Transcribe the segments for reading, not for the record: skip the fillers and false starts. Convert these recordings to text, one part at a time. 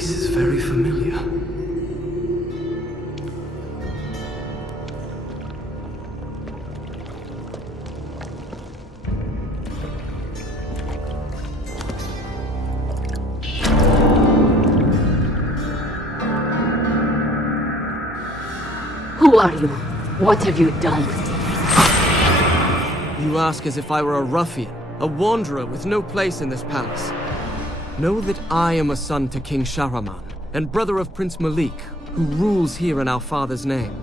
face is very familiar. Who are you? What have you done? You ask as if I were a ruffian, a wanderer with no place in this palace. Know that I am a son to King Shahraman, and brother of Prince Malik, who rules here in our father's name.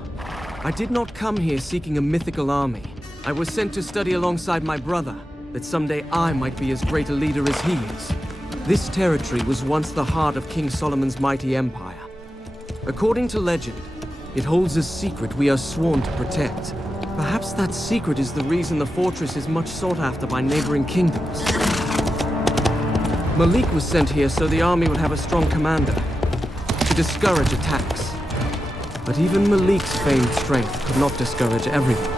I did not come here seeking a mythical army. I was sent to study alongside my brother, that someday I might be as great a leader as he is. This territory was once the heart of King Solomon's mighty empire. According to legend, it holds a secret we are sworn to protect. Perhaps that secret is the reason the fortress is much sought after by neighboring kingdoms. Malik was sent here so the army would have a strong commander, to discourage attacks. But even Malik's famed strength could not discourage everyone.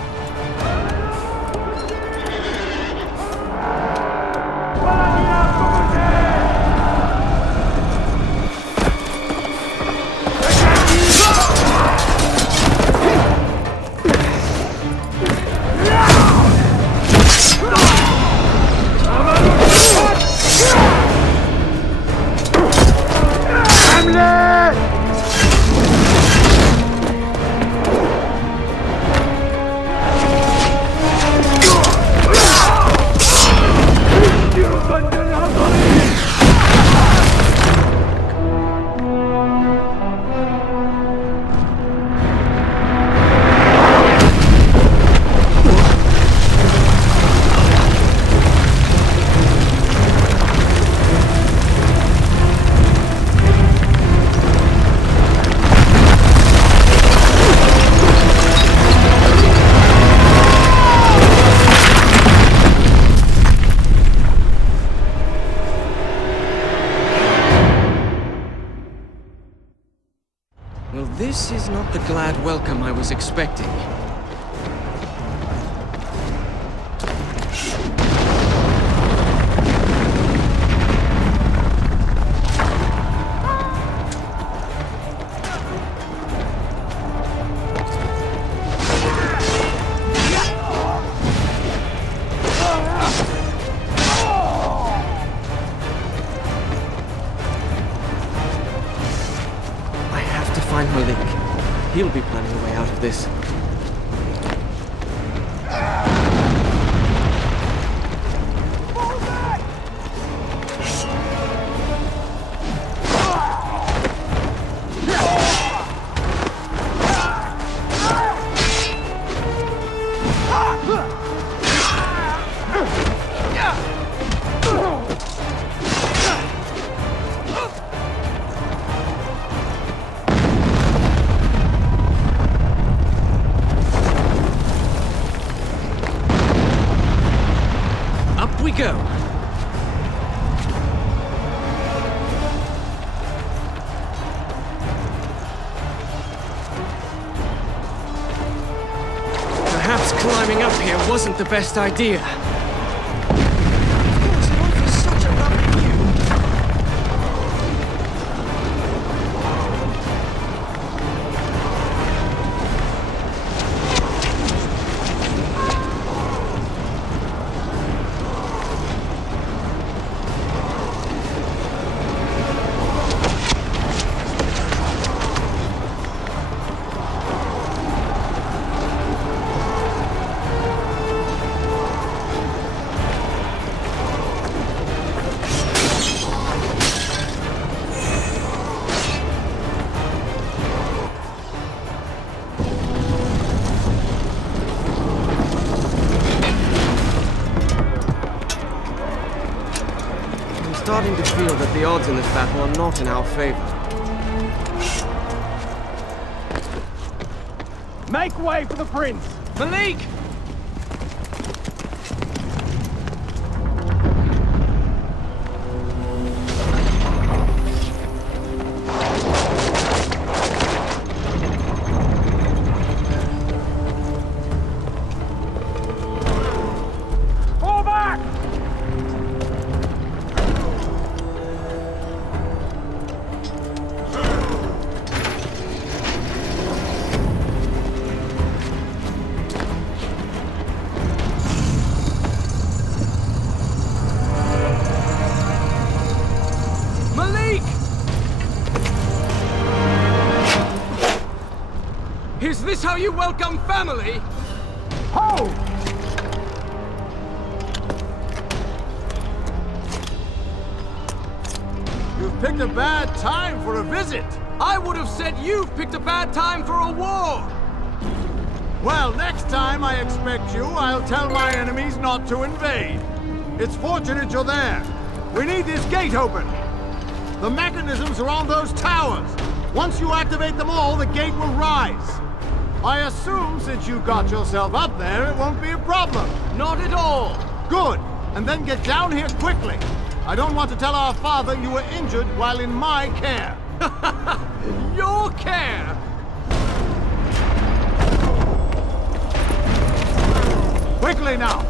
Well, this is not the glad welcome I was expecting. Find Malik. He'll be planning a way out of this. Go. Perhaps climbing up here wasn't the best idea. I'm starting to feel that the odds in this battle are not in our favor. Make way for the prince! Malik! Is this how you welcome family? Ho! You've picked a bad time for a visit. I would have said you've picked a bad time for a war! Well, next time I expect you, I'll tell my enemies not to invade. It's fortunate you're there. We need this gate open. The mechanisms are on those towers. Once you activate them all, the gate will rise. I assume since you got yourself up there, it won't be a problem. Not at all! Good. And then get down here quickly. I don't want to tell our father you were injured while in my care. Your care! Quickly now!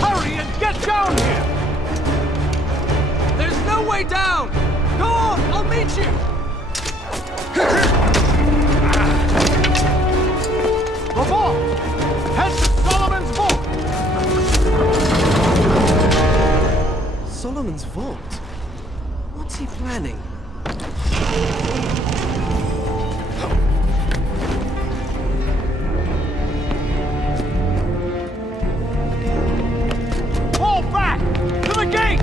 Hurry and get down here! There's no way down! Go on, I'll meet you! The vault! Head to Solomon's vault! Solomon's vault? What's he planning? Fall back! To the gates!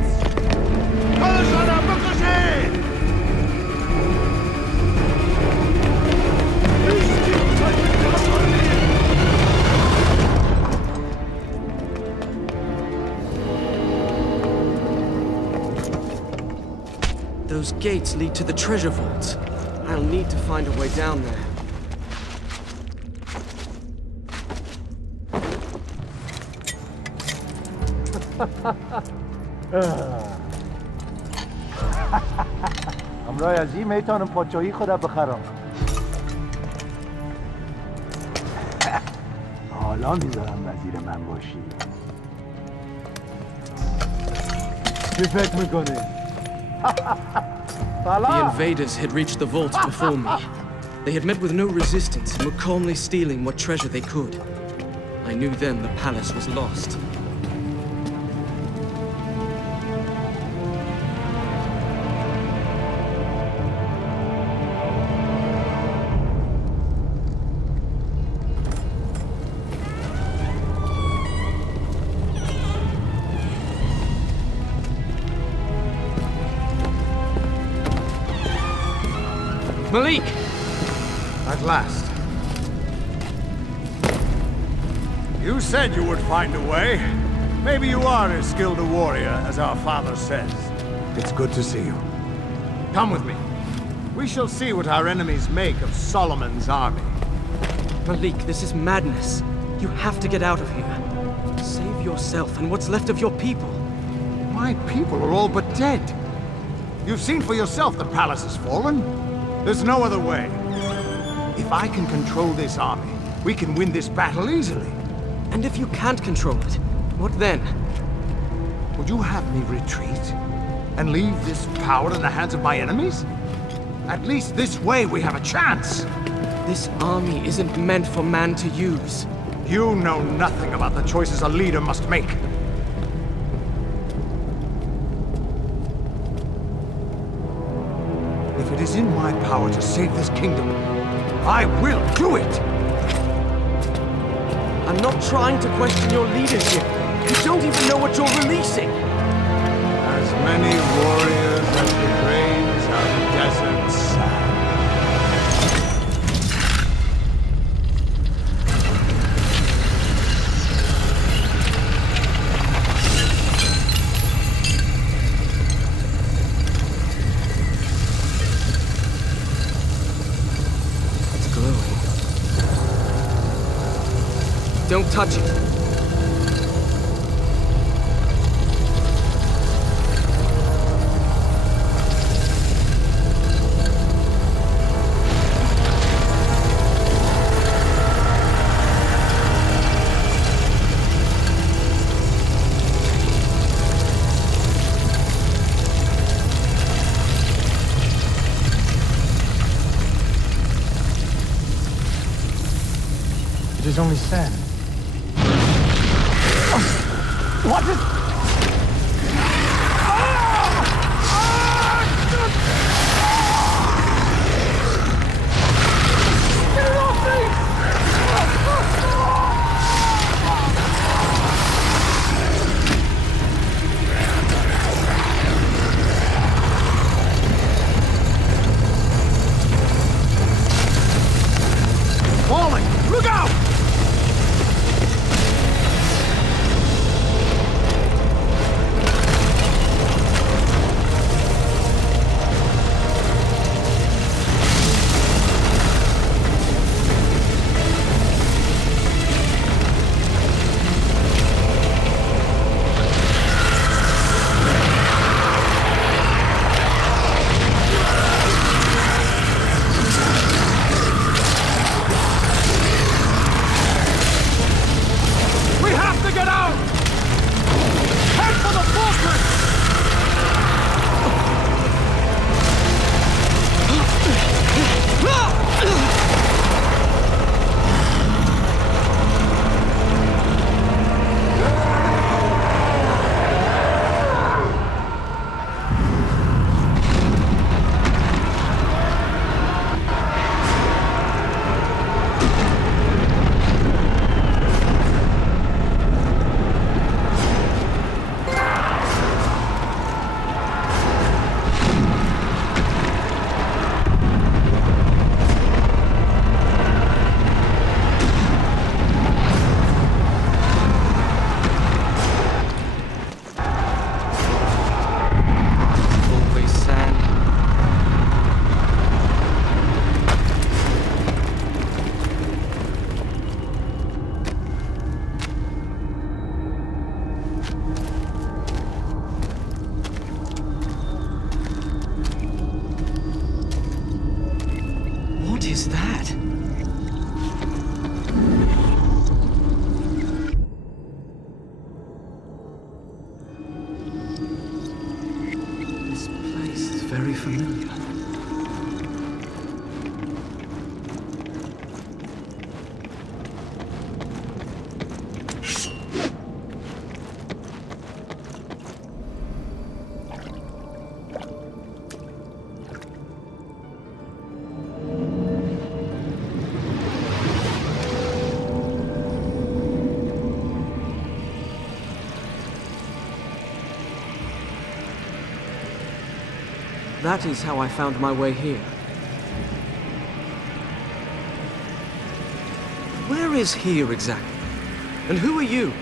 Those gates lead to the treasure vault. I'll need to find a way down there. همراه ازی میتونم پاچایی خودم بخرم. حالا میذارم وزیر من باشی. چی فکر میکنی؟ The invaders had reached the vault before me. They had met with no resistance and were calmly stealing what treasure they could. I knew then the palace was lost. Malik! At last. You said you would find a way. Maybe you are as skilled a warrior as our father says. It's good to see you. Come with me. We shall see what our enemies make of Solomon's army. Malik, this is madness. You have to get out of here. Save yourself and what's left of your people. My people are all but dead. You've seen for yourself the palace has fallen. There's no other way. If I can control this army, we can win this battle easily. And if you can't control it, what then? Would you have me retreat? And leave this power in the hands of my enemies? At least this way we have a chance. This army isn't meant for man to use. You know nothing about the choices a leader must make. If it is in my power to save this kingdom, I will do it! I'm not trying to question your leadership. You don't even know what you're releasing. As many warriors as the grains of desert sand. It's glowing. Don't touch it. It is only sand. What is... Get it off me! Falling! Look out! We have to get out! Head for the fortress! Always sand. What is that? This place is very familiar. That is how I found my way here. Where is here exactly? And who are you?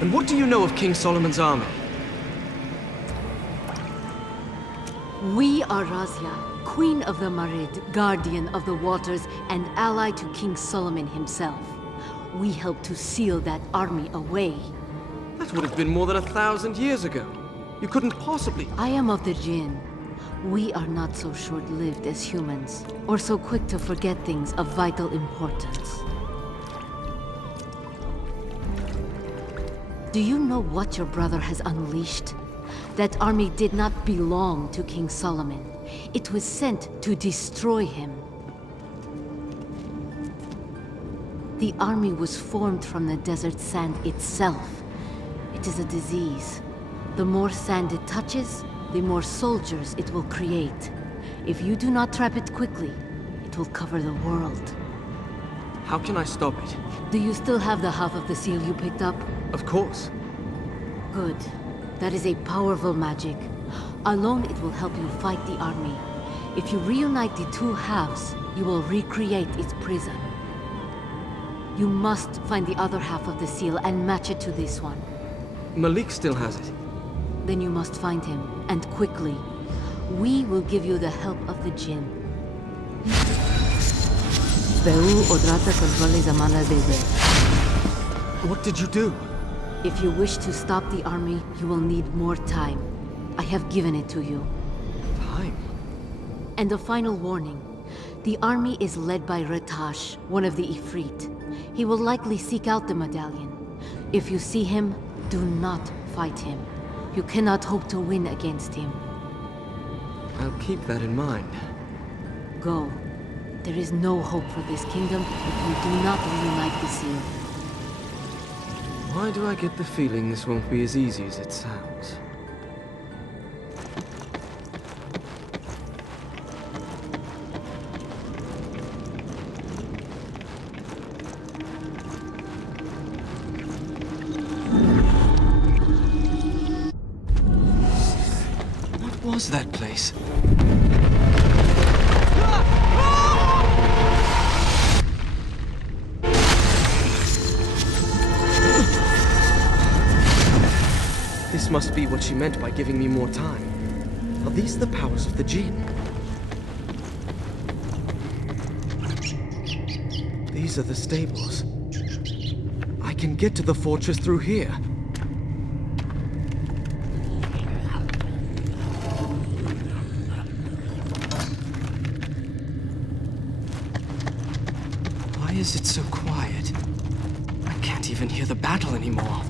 And what do you know of King Solomon's army? We are Razia, Queen of the Marid, Guardian of the Waters, and ally to King Solomon himself. We helped to seal that army away. That would have been more than 1,000 years ago. You couldn't possibly... I am of the Djinn. We are not so short-lived as humans, or so quick to forget things of vital importance. Do you know what your brother has unleashed? That army did not belong to King Solomon. It was sent to destroy him. The army was formed from the desert sand itself. It is a disease. The more sand it touches, the more soldiers it will create. If you do not trap it quickly, it will cover the world. How can I stop it? Do you still have the half of the seal you picked up? Of course. Good. That is a powerful magic. Alone it will help you fight the army. If you reunite the two halves, you will recreate its prison. You must find the other half of the seal and match it to this one. Malik still has it. Then you must find him, and quickly. We will give you the help of the Djinn. What did you do? If you wish to stop the army, you will need more time. I have given it to you. Time? And a final warning. The army is led by Ratash, one of the Ifrit. He will likely seek out the medallion. If you see him, do not fight him. You cannot hope to win against him. I'll keep that in mind. Go. There is no hope for this kingdom if you do not reunite the seal. Why Why do I get the feeling this won't be as easy as it sounds? What was that place? This must be what she meant by giving me more time. Are these the powers of the Djinn? These are the stables. I can get to the fortress through here. Why is it so quiet? I can't even hear the battle anymore.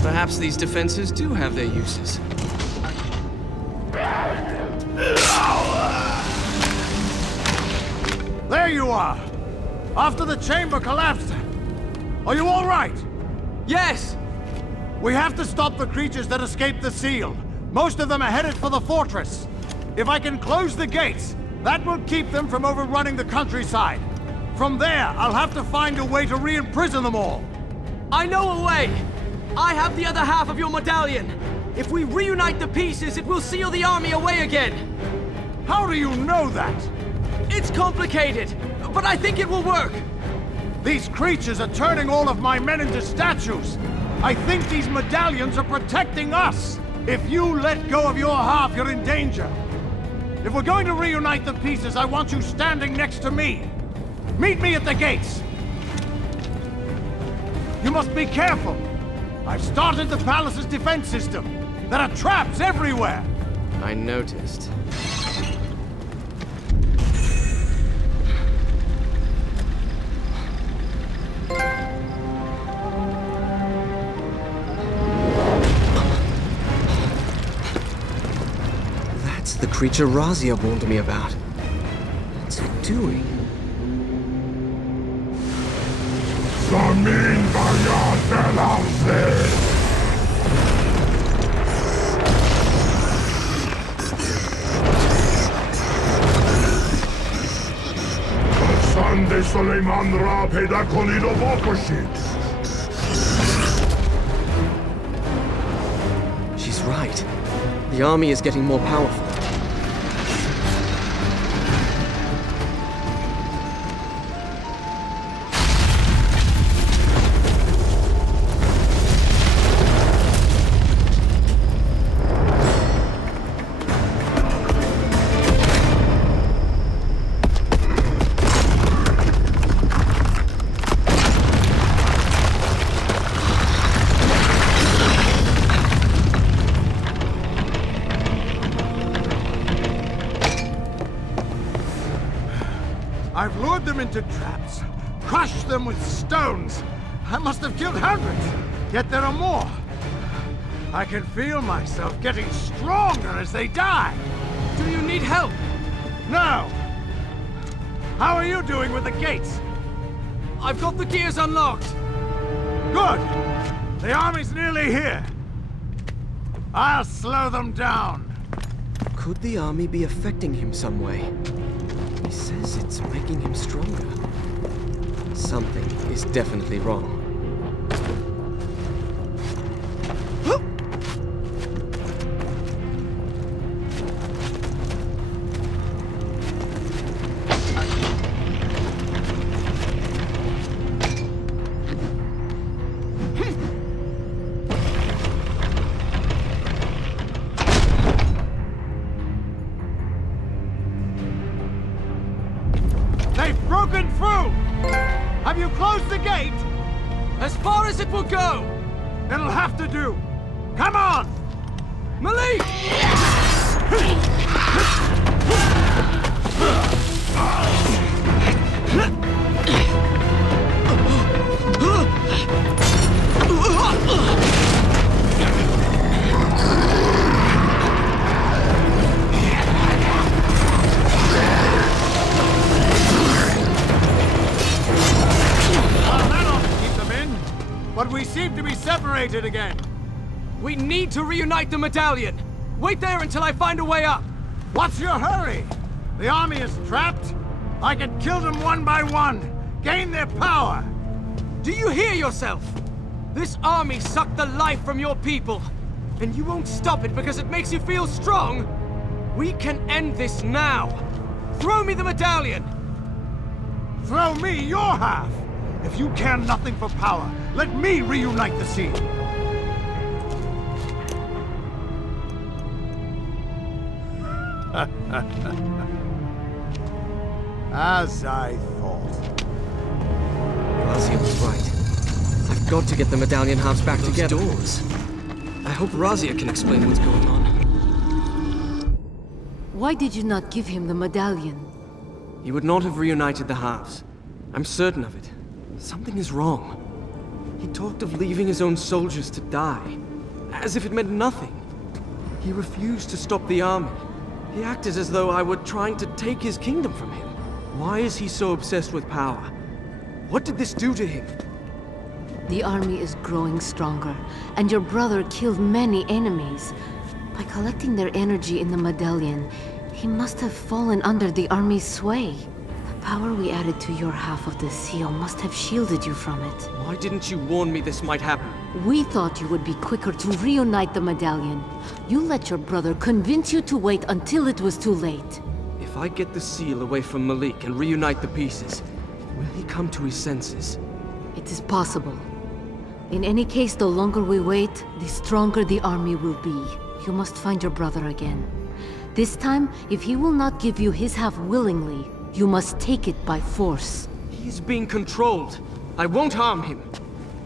Perhaps these defenses do have their uses. There you are! After the chamber collapsed. Are you all right? Yes! We have to stop the creatures that escaped the seal. Most of them are headed for the fortress. If I can close the gates, that will keep them from overrunning the countryside. From there, I'll have to find a way to re-imprison them all. I know a way! I have the other half of your medallion. If we reunite the pieces, it will seal the army away again. How do you know that? It's complicated, but I think it will work. These creatures are turning all of my men into statues. I think these medallions are protecting us. If you let go of your half, you're in danger. If we're going to reunite the pieces, I want you standing next to me. Meet me at the gates. You must be careful. I've started the palace's defense system. There are traps everywhere. I noticed. That's the creature Razia warned me about. What's it doing? Samin Bayat Belarse! Sande Suleiman Ra peda konilo bokoshit! She's right. The army is getting more powerful. I've lured them into traps, crushed them with stones. I must have killed hundreds, yet there are more. I can feel myself getting stronger as they die. Do you need help? Now! How are you doing with the gates? I've got the gears unlocked. Good! The army's nearly here. I'll slow them down. Could the army be affecting him some way? He says it's making him stronger. Something is definitely wrong. They've broken through! Have you closed the gate? As far as it will go! It'll have to do. Come on! Malik! But we seem to be separated again. We need to reunite the medallion! Wait there until I find a way up! What's your hurry? The army is trapped. I can kill them one by one, gain their power. Do you hear yourself? This army sucked the life from your people, and you won't stop it because it makes you feel strong? We can end this now! Throw me the medallion! Throw me your half! If you care nothing for power, let me reunite the seal. As I thought. Razia was right. I've got to get the medallion halves back together. Doors. I hope Razia can explain what's going on. Why did you not give him the medallion? He would not have reunited the halves. I'm certain of it. Something is wrong. He talked of leaving his own soldiers to die, as if it meant nothing. He refused to stop the army. He acted as though I were trying to take his kingdom from him. Why is he so obsessed with power? What did this do to him? The army is growing stronger, and your brother killed many enemies. By collecting their energy in the medallion, he must have fallen under the army's sway. The power we added to your half of the seal must have shielded you from it. Why didn't you warn me this might happen? We thought you would be quicker to reunite the medallion. You let your brother convince you to wait until it was too late. If I get the seal away from Malik and reunite the pieces, will he come to his senses? It is possible. In any case, the longer we wait, the stronger the army will be. You must find your brother again. This time, if he will not give you his half willingly, you must take it by force. He is being controlled. I won't harm him.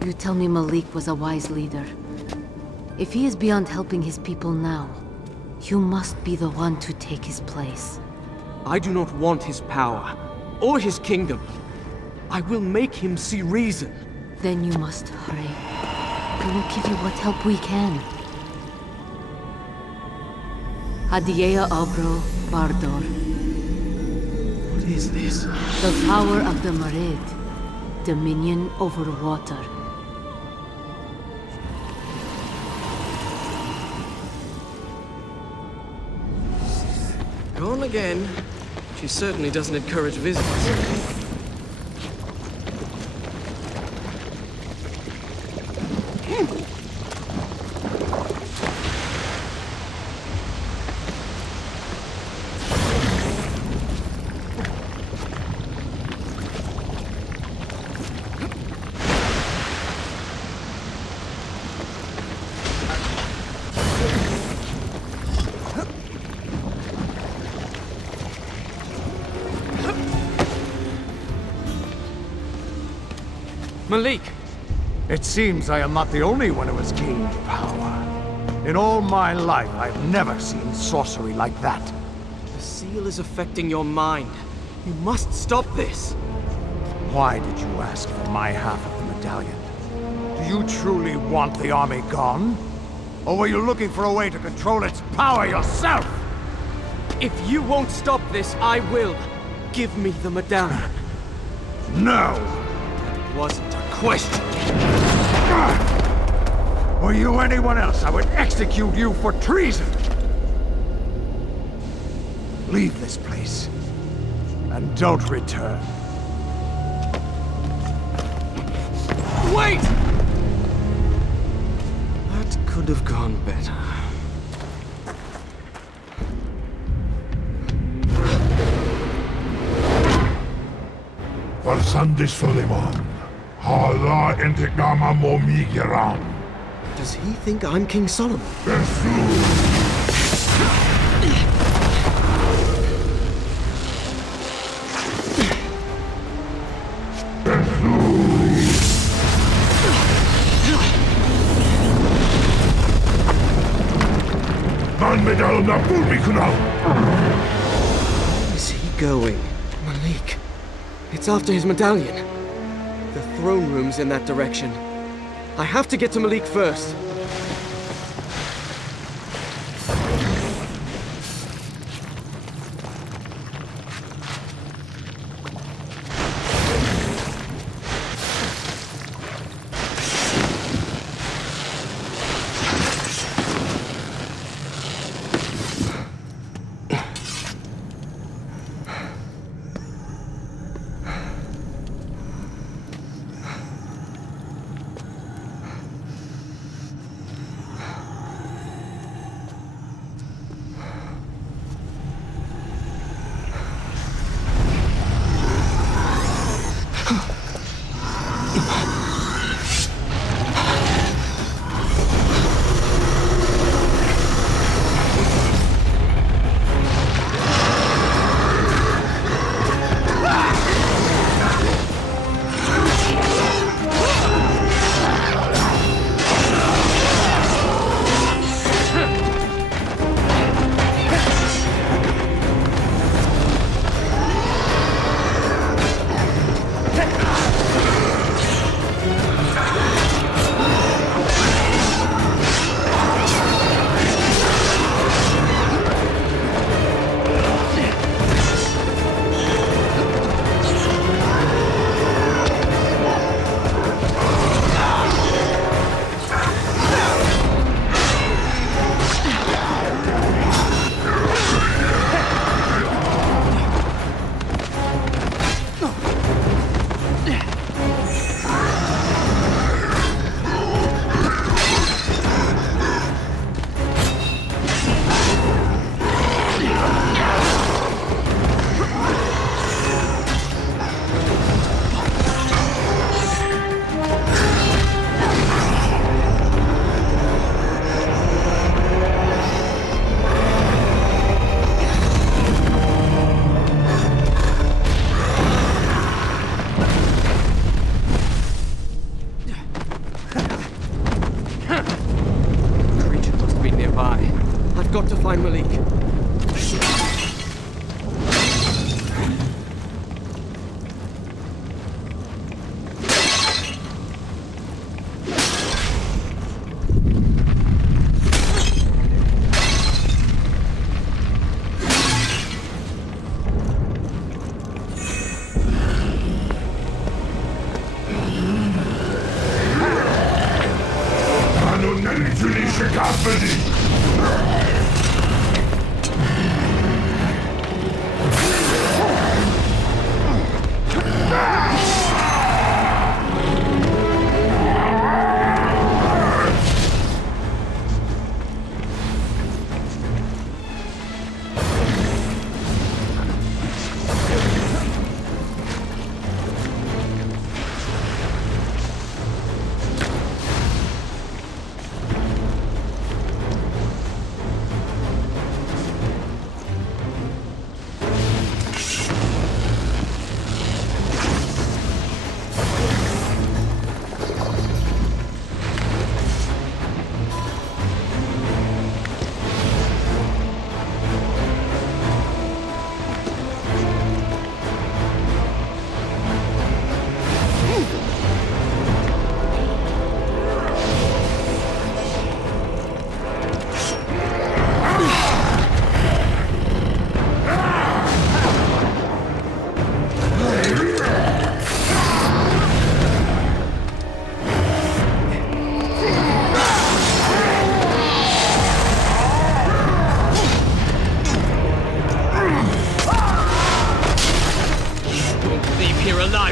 You tell me Malik was a wise leader. If he is beyond helping his people now, you must be the one to take his place. I do not want his power, or his kingdom. I will make him see reason. Then you must hurry. We will give you what help we can. Hadiea Abro Bardor. What is this? The power of the Marid. Dominion over water. Gone again. She certainly doesn't encourage visitors. Malik! It seems I am not the only one who has gained power. In all my life, I've never seen sorcery like that. The seal is affecting your mind. You must stop this. Why did you ask for my half of the medallion? Do you truly want the army gone? Or were you looking for a way to control its power yourself? If you won't stop this, I will. Give me the medallion. No! Wasn't a question. Were you anyone else, I would execute you for treason! Leave this place. And don't return. Wait! That could have gone better. Farsandi Suleiman. Hala intikama mo migiran. Does he think I'm King Solomon? Man medal na pulmikuna. Where is he going? Malik. It's after his medallion. The throne room's in that direction. I have to get to Malik first.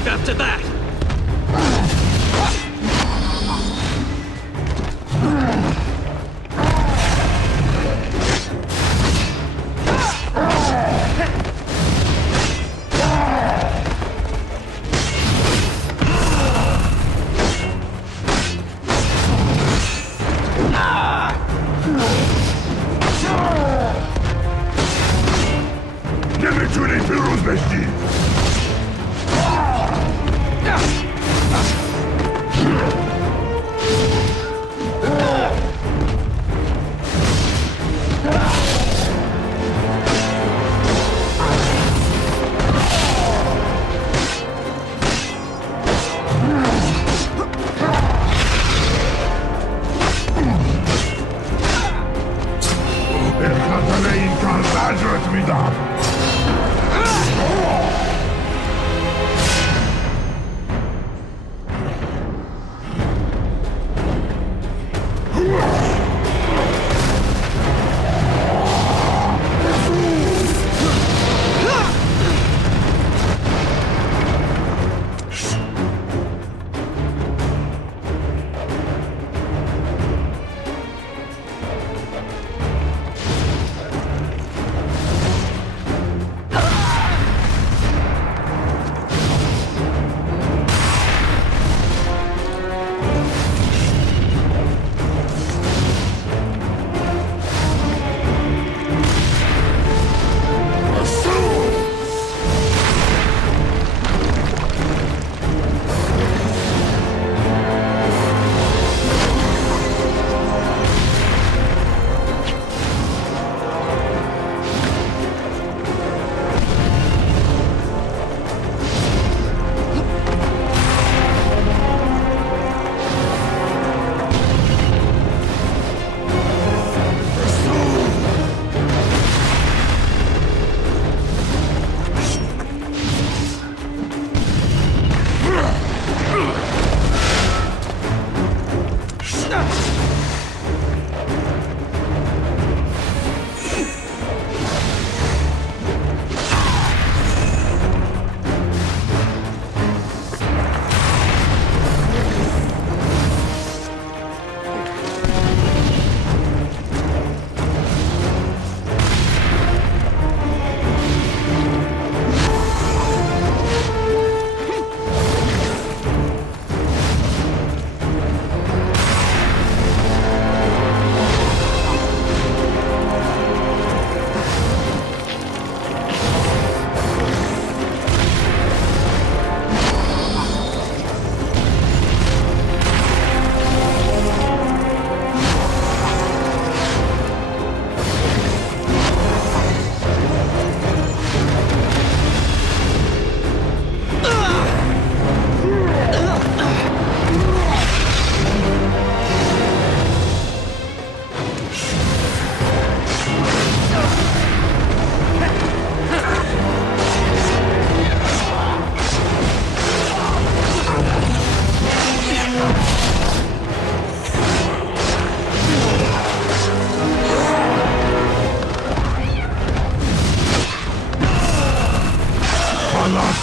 survive after that! نمیتونی پیروز بشی. به خاطر این کار زجرت میدم.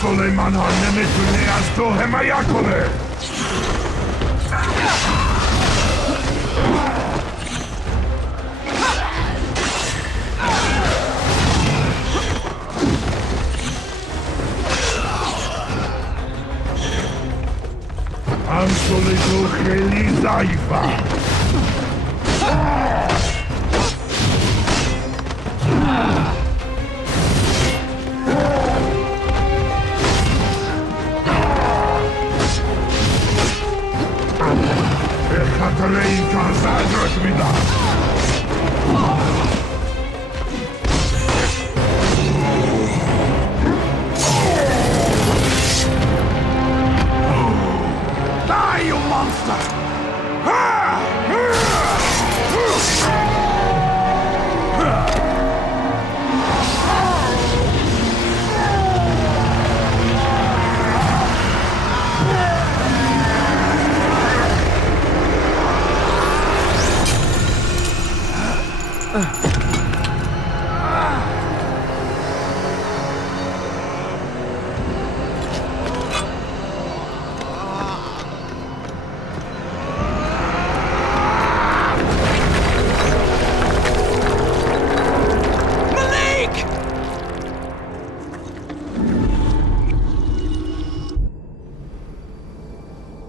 سلیمان ها نمیتونی از تو حمایت کنه. همسولی تو خیلی ضعیفه. به خاطر این کار زجرت میدم. Die, you monster!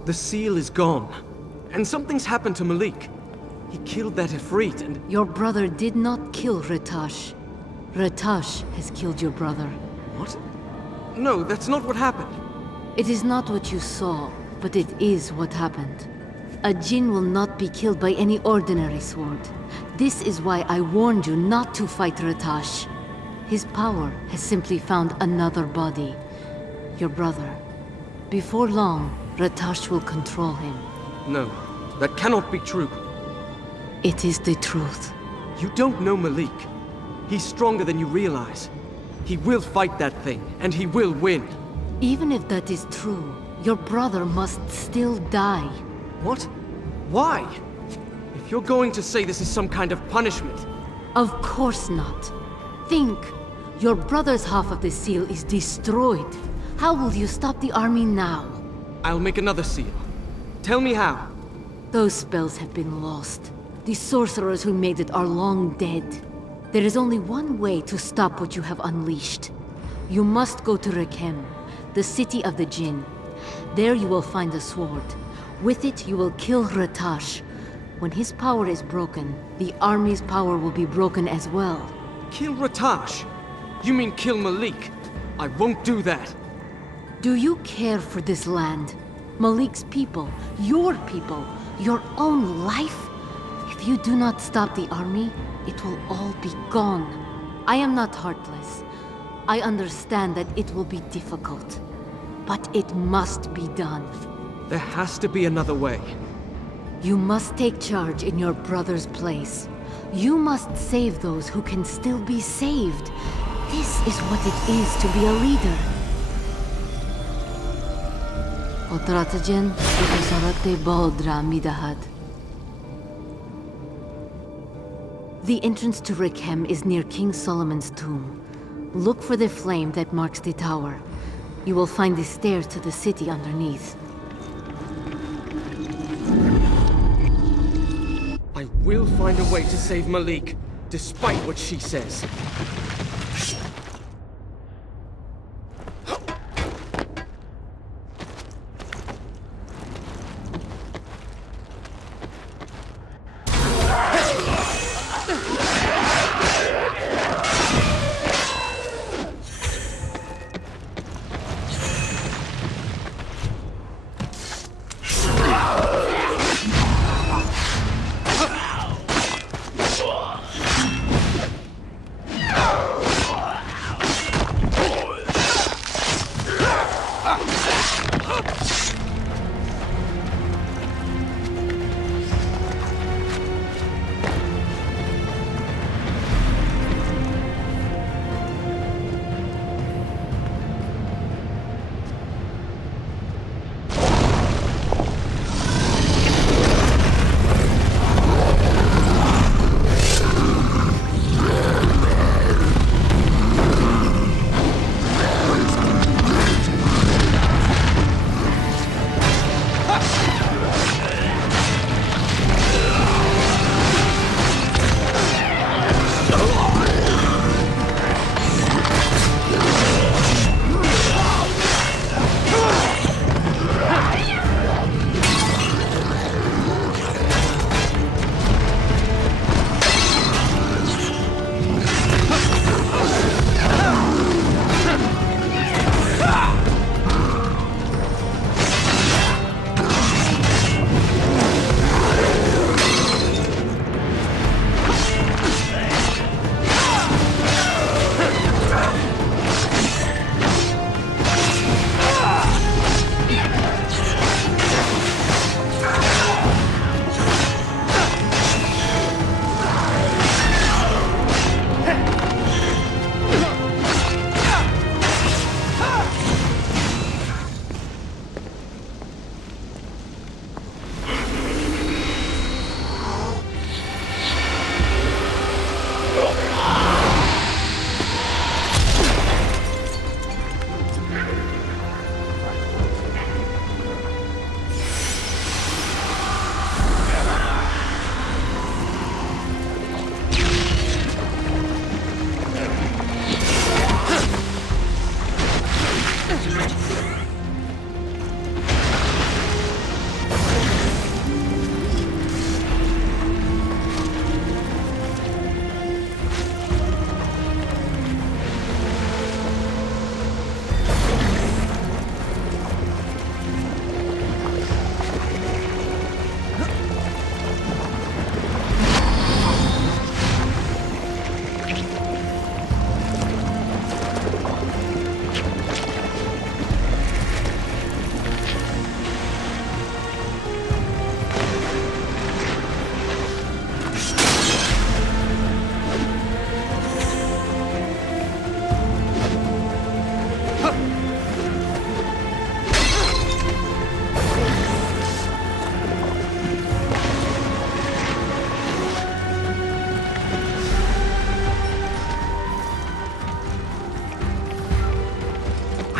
The seal is gone. And something's happened to Malik. He killed that Ifrit and... Your brother did not kill Ratash. Ratash has killed your brother. What? No, that's not what happened. It is not what you saw, but it is what happened. A Djinn will not be killed by any ordinary sword. This is why I warned you not to fight Ratash. His power has simply found another body. Your brother. Before long, Ratash will control him. No, that cannot be true. It is the truth. You don't know Malik. He's stronger than you realize. He will fight that thing, and he will win. Even if that is true, your brother must still die. What? Why? If you're going to say this is some kind of punishment... Of course not. Think. Your brother's half of the seal is destroyed. How will you stop the army now? I'll make another seal. Tell me how. Those spells have been lost. The sorcerers who made it are long dead. There is only one way to stop what you have unleashed. You must go to Rekem, the city of the Djinn. There you will find a sword. With it, you will kill Ratash. When his power is broken, the army's power will be broken as well. Kill Ratash? You mean kill Malik? I won't do that. Do you care for this land? Malik's people, your own life? If you do not stop the army, it will all be gone. I am not heartless. I understand that it will be difficult. But it must be done. There has to be another way. You must take charge in your brother's place. You must save those who can still be saved. This is what it is to be a leader. The entrance to Rekem is near King Solomon's tomb. Look for the flame that marks the tower. You will find the stairs to the city underneath. I will find a way to save Malik, despite what she says. I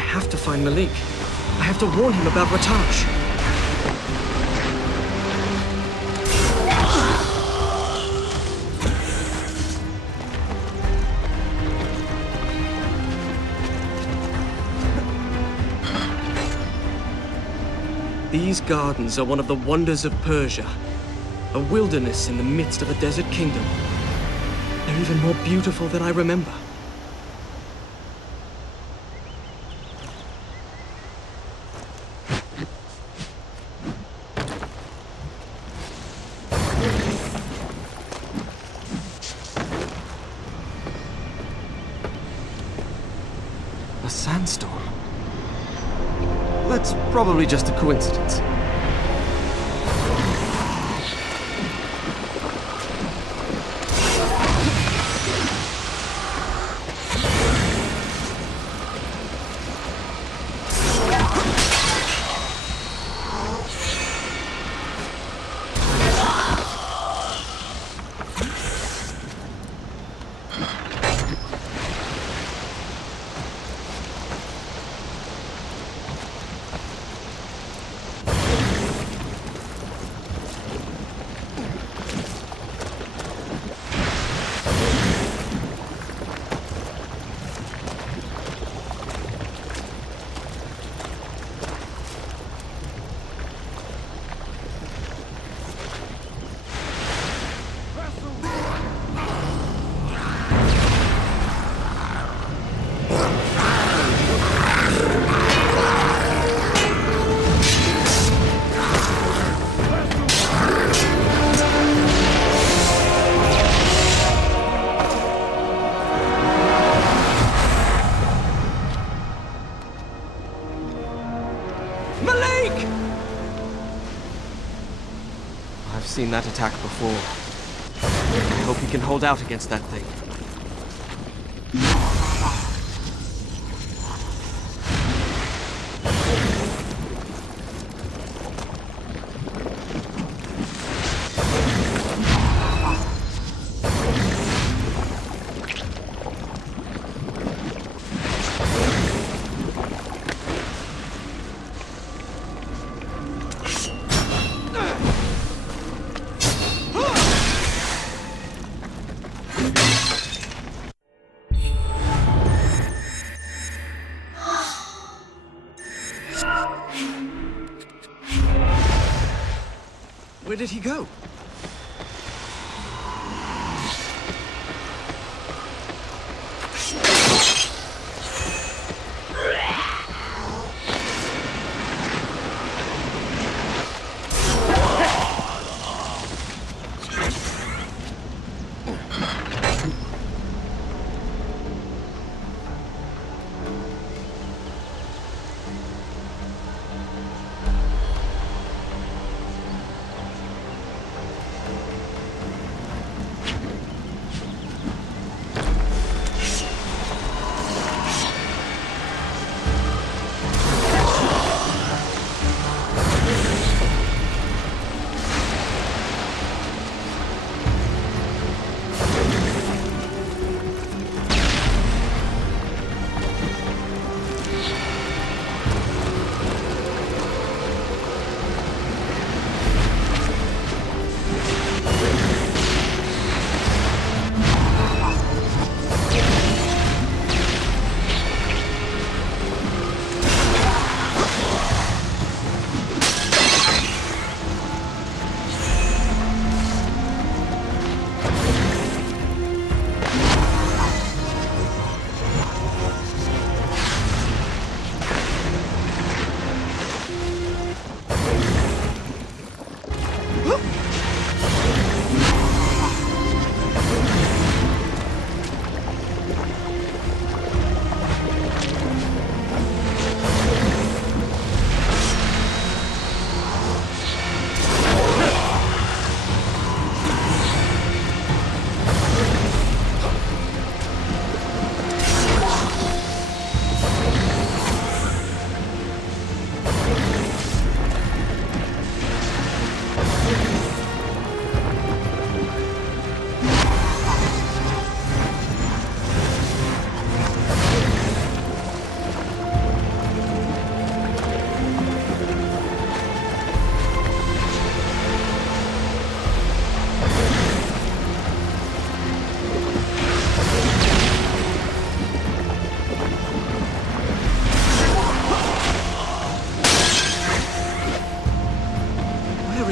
have to find Malik. I have to warn him about Rataj. These gardens are one of the wonders of Persia. A wilderness in the midst of a desert kingdom. They're even more beautiful than I remember. A sandstorm? That's probably just a coincidence. Malik! I've seen that attack before. I hope he can hold out against that thing. Where did he go?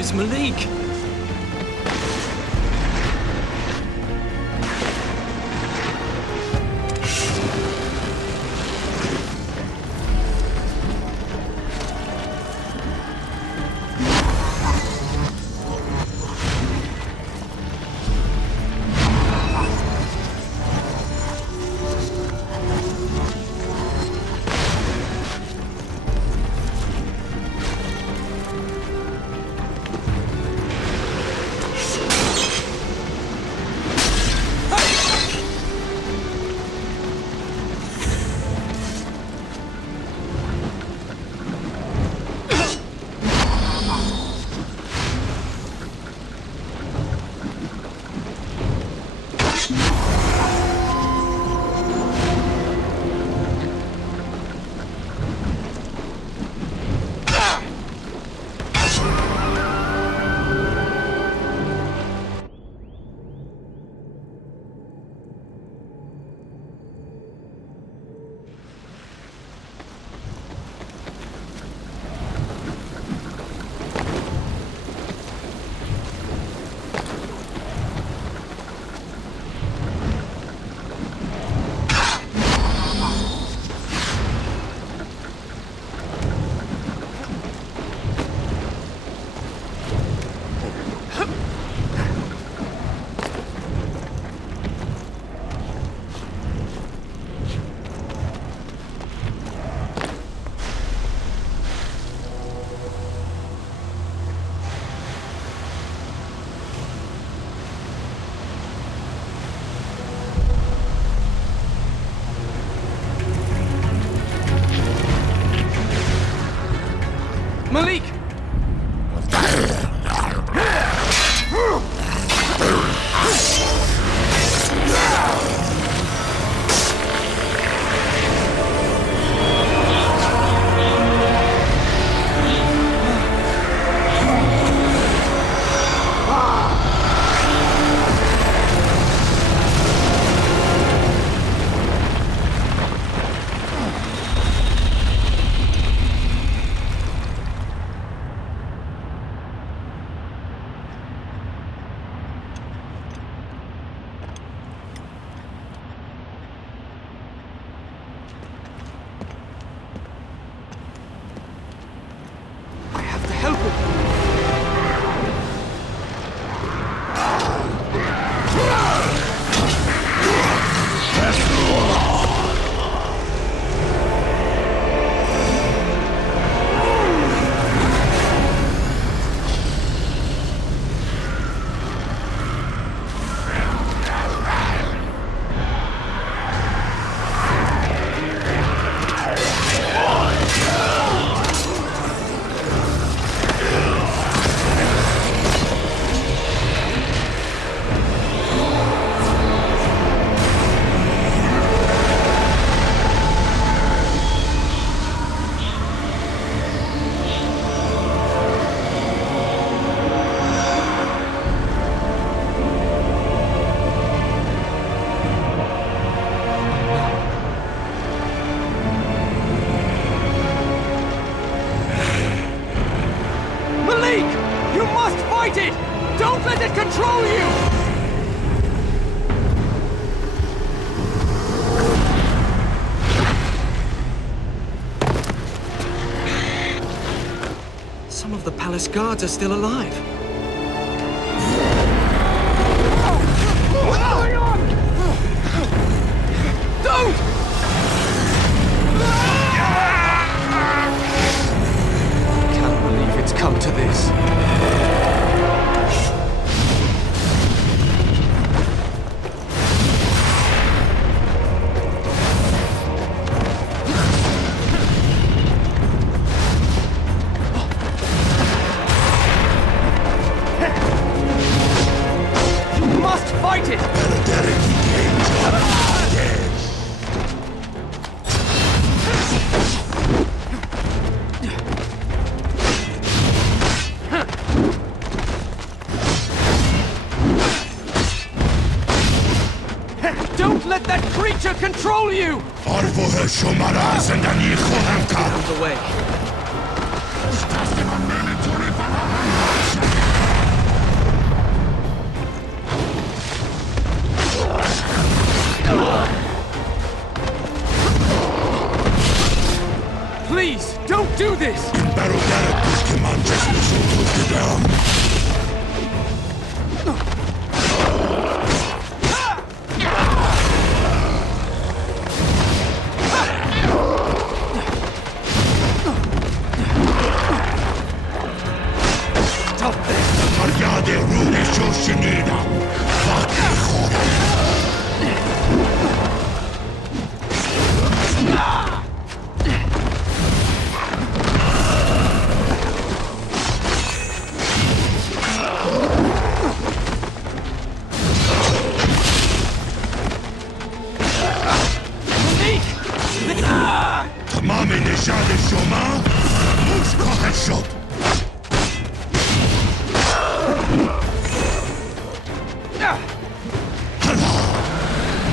Prince Malik! Malik! You must fight it! Don't let it control you! Some of the palace guards are still alive. What's going on? Don't! Can't believe it's come to this. Fight it! Don't let that creature control you! Out of the way. Please, don't do this! Stop this! تمام نژاد شما موش خواهد شد.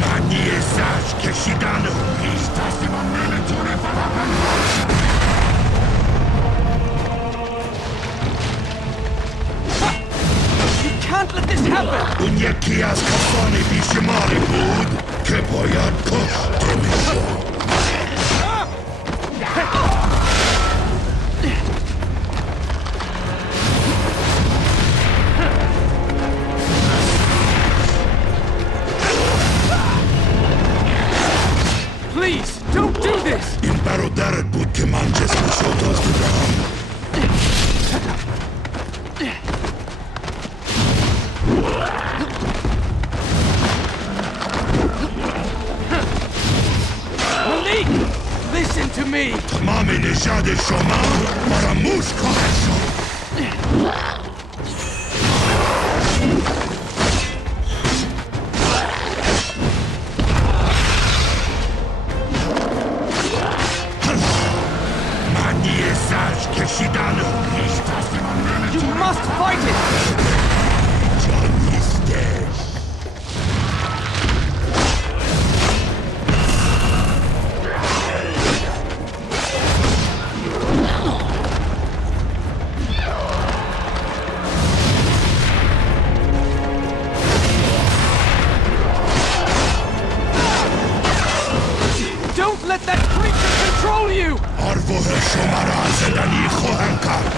معنی زج کشیدن هیچ دستی با نمیتونه فقط You can't let this happen! اون یکی از کسانی بیشماری بود که باید کشته میشد. Please, don't do this! این برادرت بود که من جسمشو دزدیدم. Malik! Listen to me! تمام نژاد شما فراموش خواهد شد. معنی زج کشیدن هیچ دستی با You نمیتونه must fight it! جان نیستش. Don't let that creature control you! آروه شما را زدنی خواهم کرد.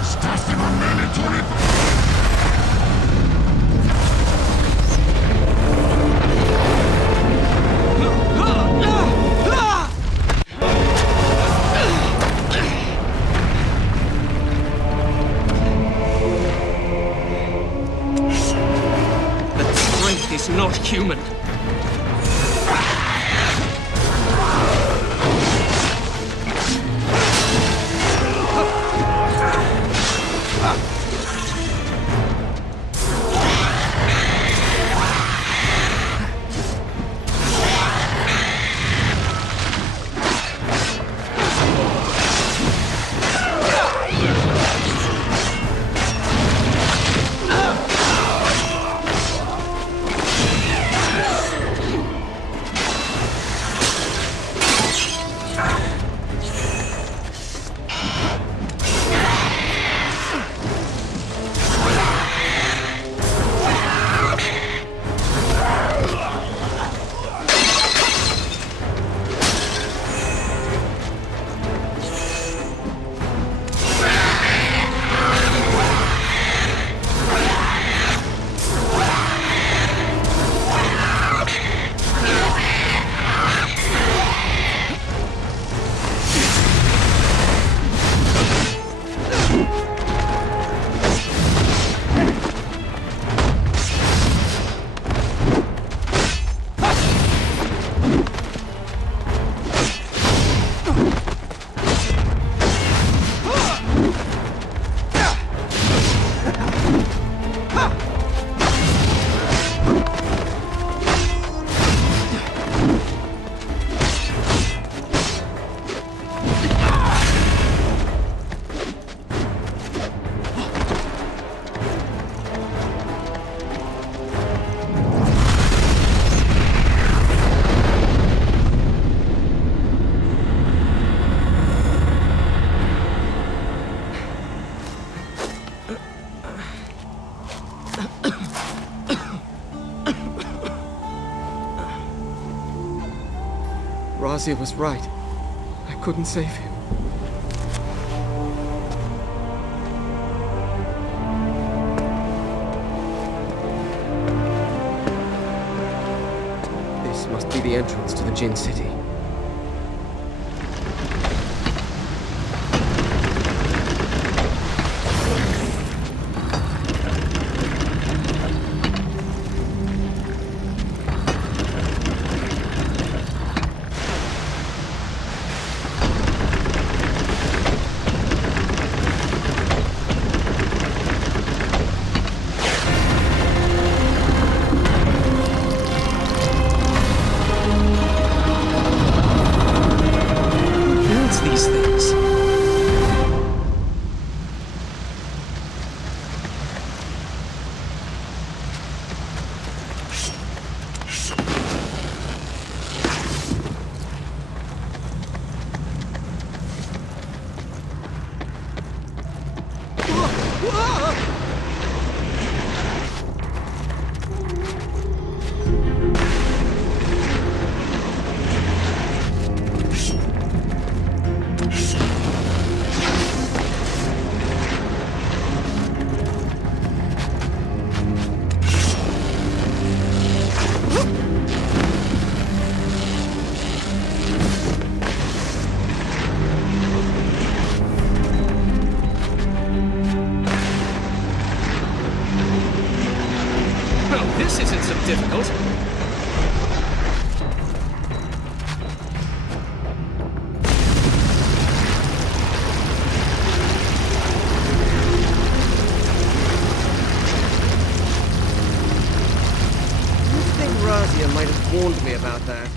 از دست من نمیتونی That strength is not human. Razia was right. I couldn't save him. This must be the entrance to the Djinn city. These things. This isn't so difficult. I think Razia might have warned me about that.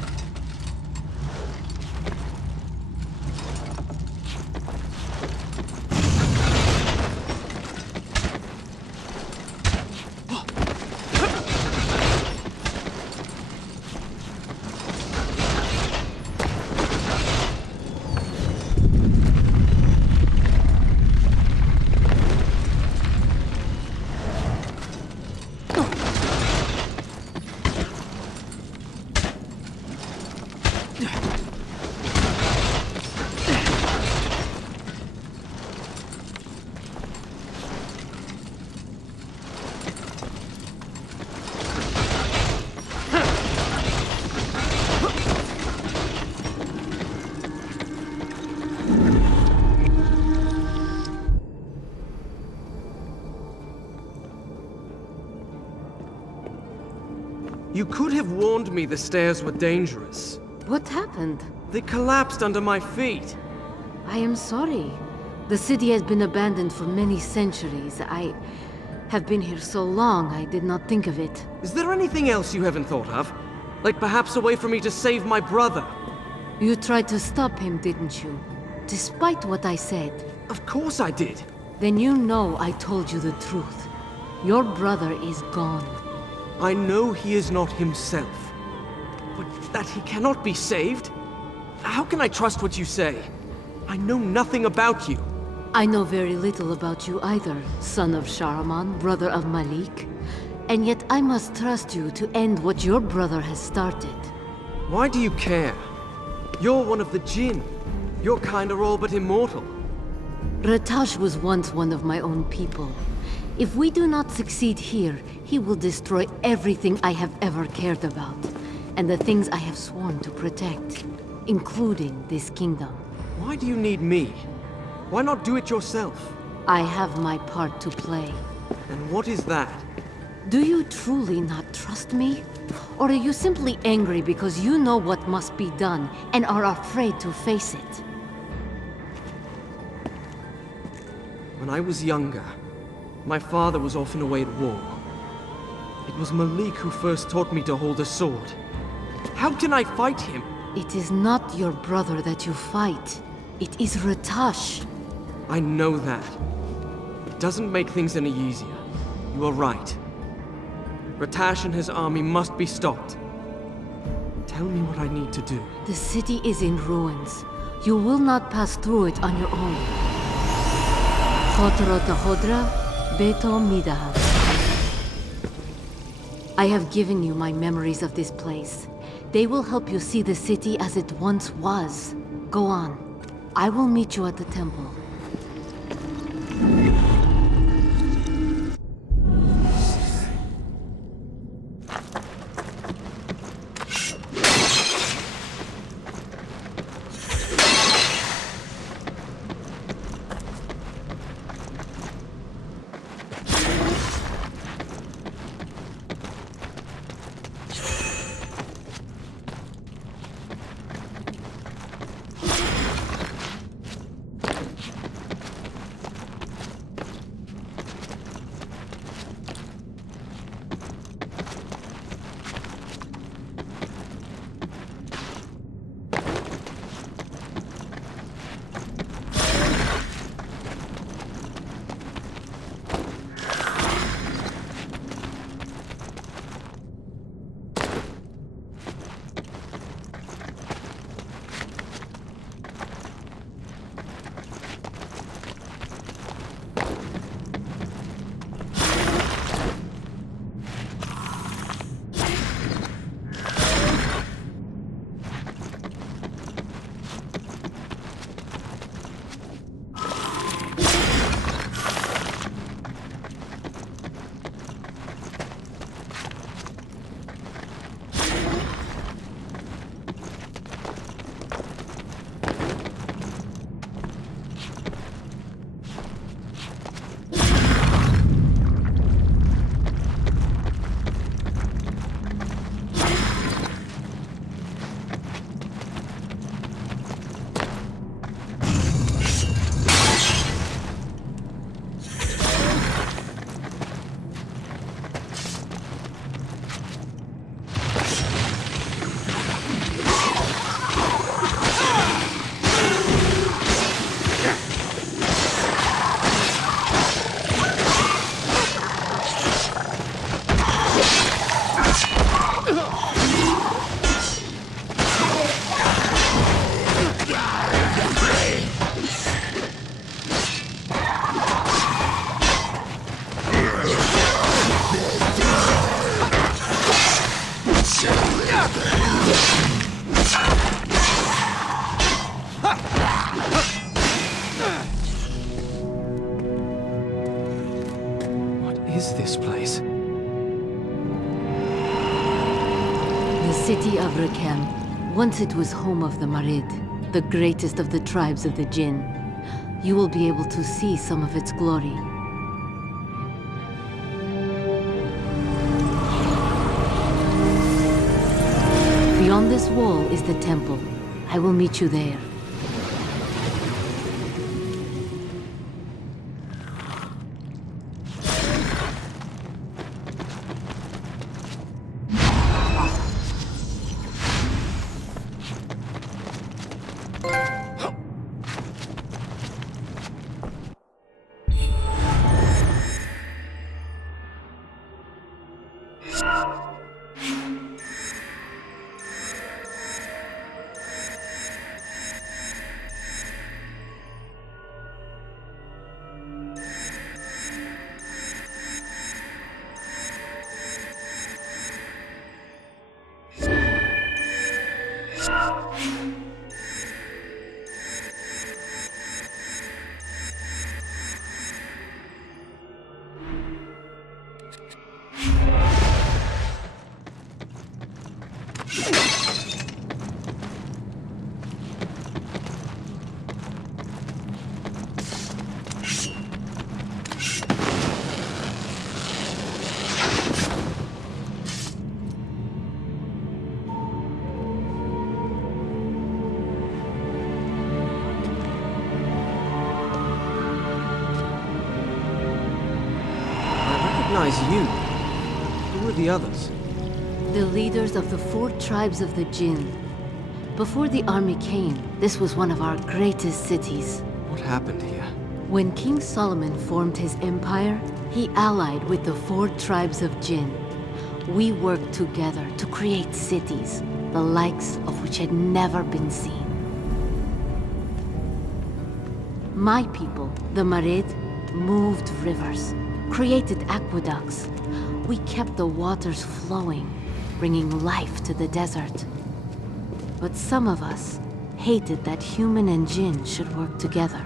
You could have warned me the stairs were dangerous. What happened? They collapsed under my feet. I am sorry. The city has been abandoned for many centuries. I have been here so long, I did not think of it. Is there anything else you haven't thought of? Like perhaps a way for me to save my brother? You tried to stop him, didn't you? Despite what I said. Of course I did. Then you know I told you the truth. Your brother is gone. I know he is not himself. But that he cannot be saved? How can I trust what you say? I know nothing about you. I know very little about you either, son of Shahraman, brother of Malik. And yet I must trust you to end what your brother has started. Why do you care? You're one of the Djinn. Your kind are all but immortal. Ratash was once one of my own people. If we do not succeed here, he will destroy everything I have ever cared about, and the things I have sworn to protect, including this kingdom. Why do you need me? Why not do it yourself? I have my part to play. And what is that? Do you truly not trust me? Or are you simply angry because you know what must be done and are afraid to face it? When I was younger, my father was often away at war. It was Malik who first taught me to hold a sword. How can I fight him? It is not your brother that you fight. It is Ratash. I know that. It doesn't make things any easier. You are right. Ratash and his army must be stopped. Tell me what I need to do. The city is in ruins. You will not pass through it on your own. Khotrota Hodra, Beto Midaha. I have given you my memories of this place. They will help you see the city as it once was. Go on. I will meet you at the temple. is this place? The city of Rakem. Once it was home of the Marid, the greatest of the tribes of the Djinn. You will be able to see some of its glory. Beyond this wall is the temple. I will meet you there. You. Who are the others? The leaders of the 4 tribes of the Djinn. Before the army came, this was one of our greatest cities. What happened here? When King Solomon formed his empire, he allied with the 4 tribes of Djinn. We worked together to create cities, the likes of which had never been seen. My people, the Marid, moved rivers, created aqueducts. We kept the waters flowing, bringing life to the desert. But some of us hated that human and Djinn should work together.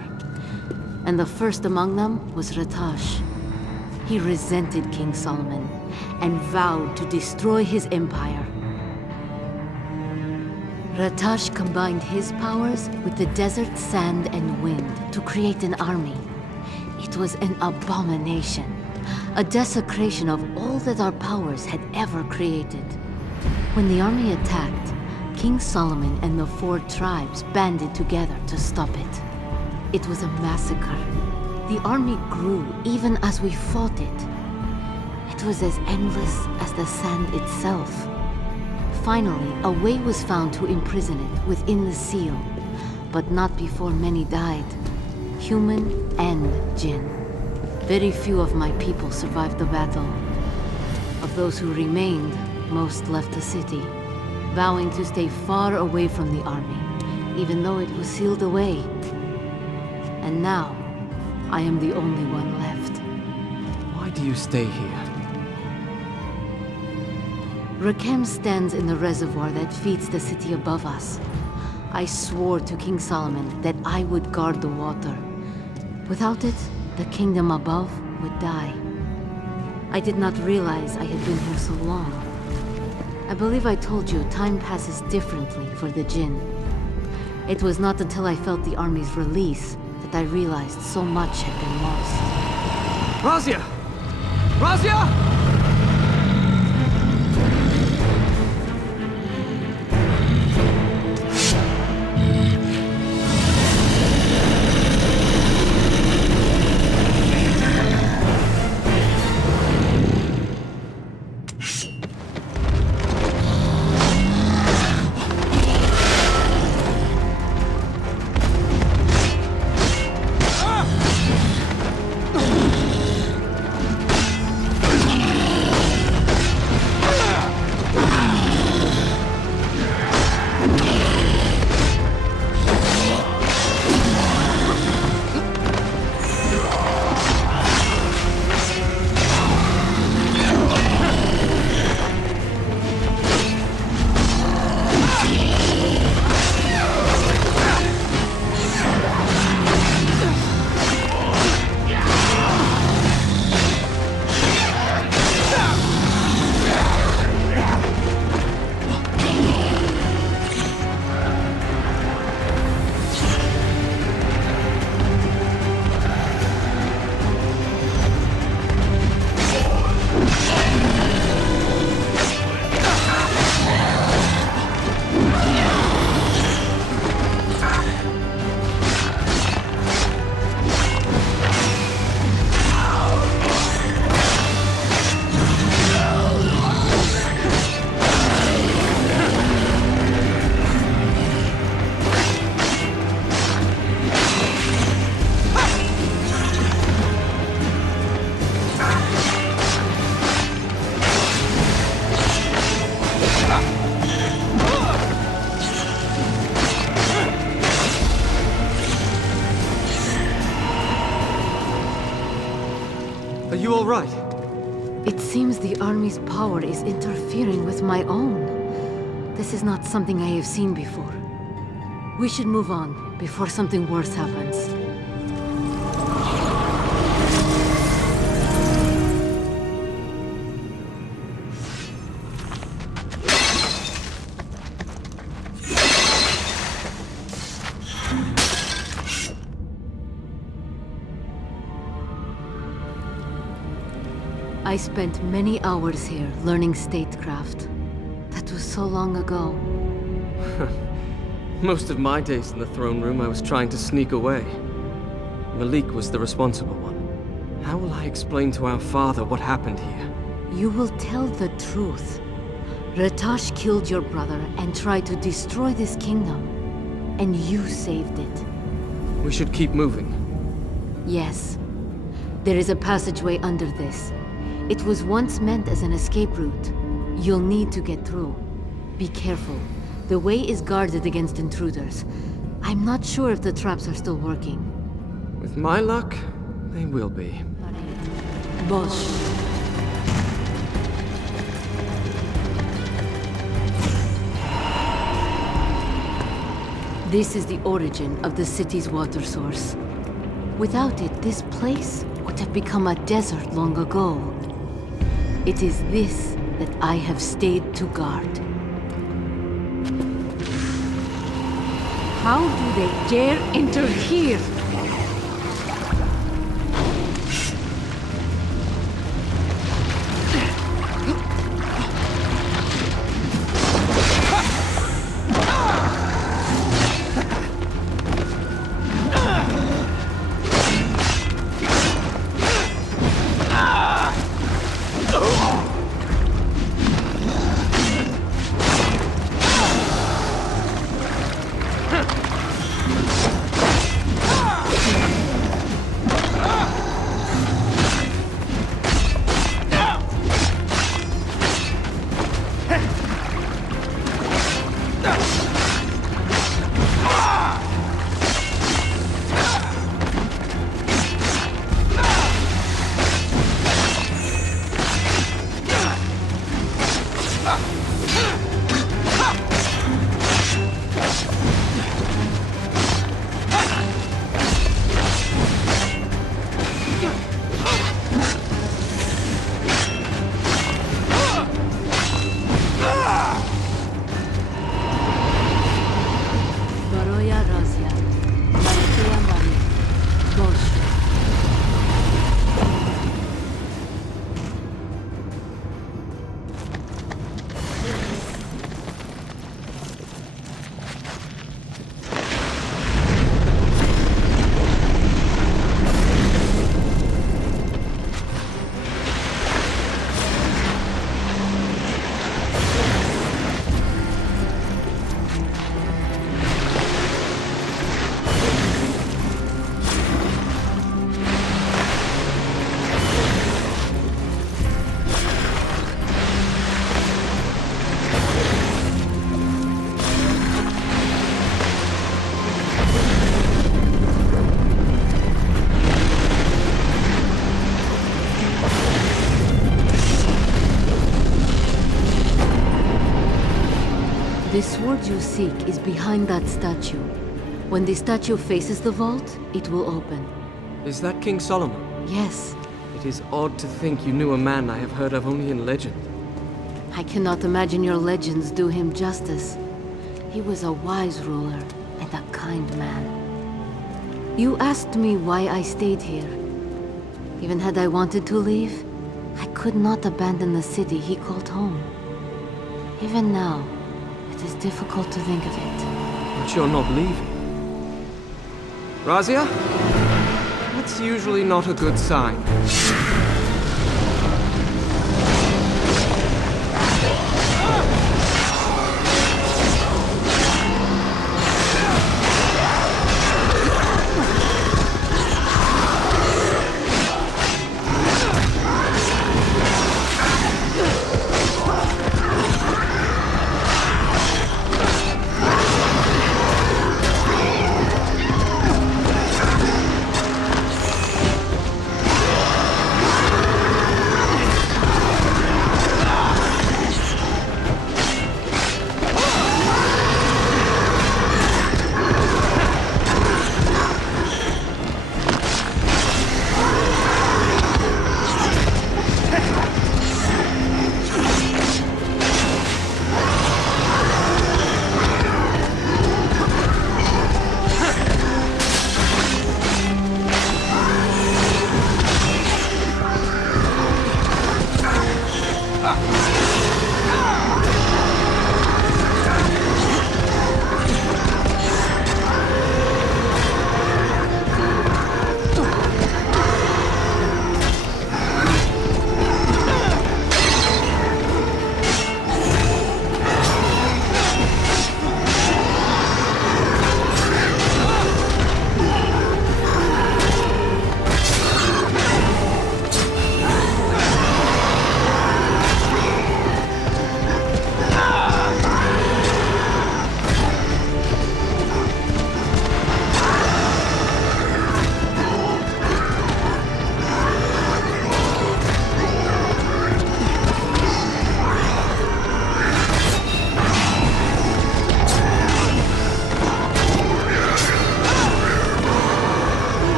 And the first among them was Ratash. He resented King Solomon and vowed to destroy his empire. Ratash combined his powers with the desert, sand, and wind to create an army. It was an abomination, a desecration of all that our powers had ever created. When the army attacked, King Solomon and the 4 tribes banded together to stop it. It was a massacre. The army grew even as we fought it. It was as endless as the sand itself. Finally, a way was found to imprison it within the seal, but not before many died, human and Djinn. Very few of my people survived the battle. Of those who remained, most left the city, vowing to stay far away from the army, even though it was sealed away. And now, I am the only one left. Why do you stay here? Rakem stands in the reservoir that feeds the city above us. I swore to King Solomon that I would guard the water. Without it, the kingdom above would die. I did not realize I had been here so long. I believe I told you time passes differently for the Djinn. It was not until I felt the army's release that I realized so much had been lost. Razia! Razia! Are you all right? It seems the army's power is interfering with my own. This is not something I have seen before. We should move on before something worse happens. I spent many hours here learning statecraft. That was so long ago. Most of my days in the throne room, I was trying to sneak away. Malik was the responsible one. How will I explain to our father what happened here? You will tell the truth. Ratash killed your brother and tried to destroy this kingdom. And you saved it. We should keep moving. Yes. There is a passageway under this. It was once meant as an escape route. You'll need to get through. Be careful. The way is guarded against intruders. I'm not sure if the traps are still working. With my luck, they will be. Bosh. This is the origin of the city's water source. Without it, this place would have become a desert long ago. It is this that I have stayed to guard. How do they dare enter here? Razia, Malik, The sword you seek is behind that statue. When the statue faces the vault, it will open. Is that King Solomon? Yes. It is odd to think you knew a man I have heard of only in legend. I cannot imagine your legends do him justice. He was a wise ruler and a kind man. You asked me why I stayed here. Even had I wanted to leave, I could not abandon the city he called home. Even now, it is difficult to think of it. But you're not leaving. Razia? That's usually not a good sign.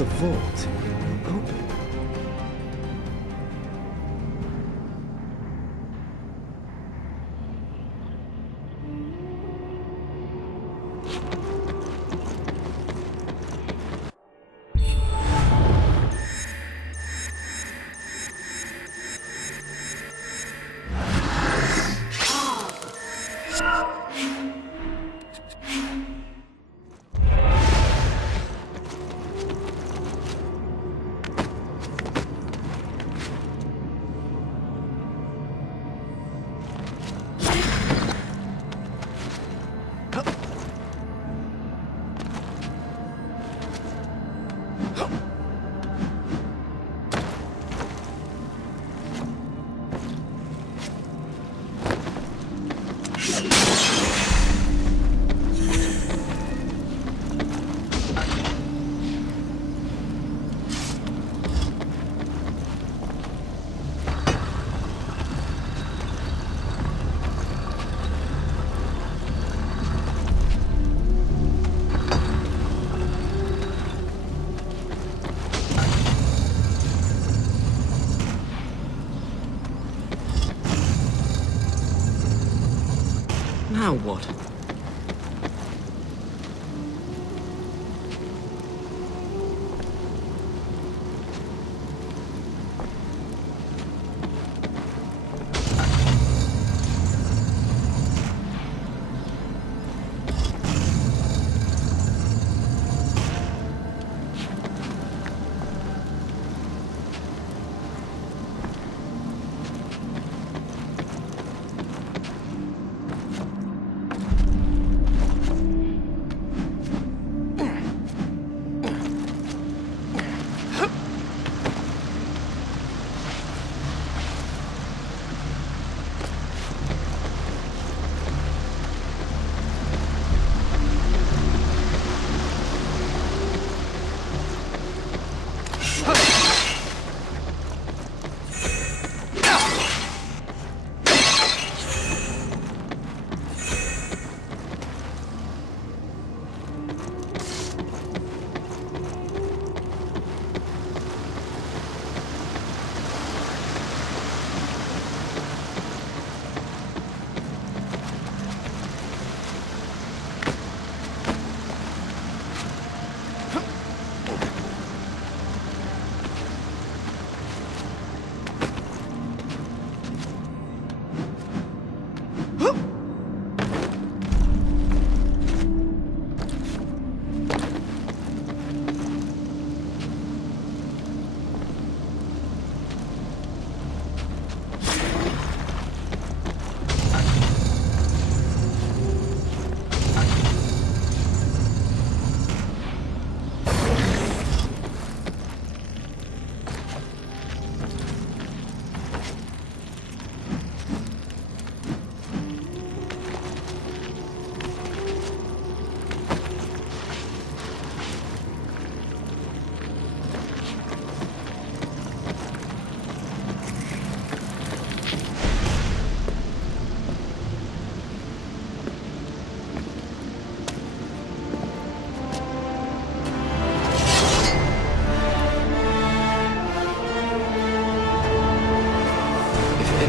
the vault open. Now what?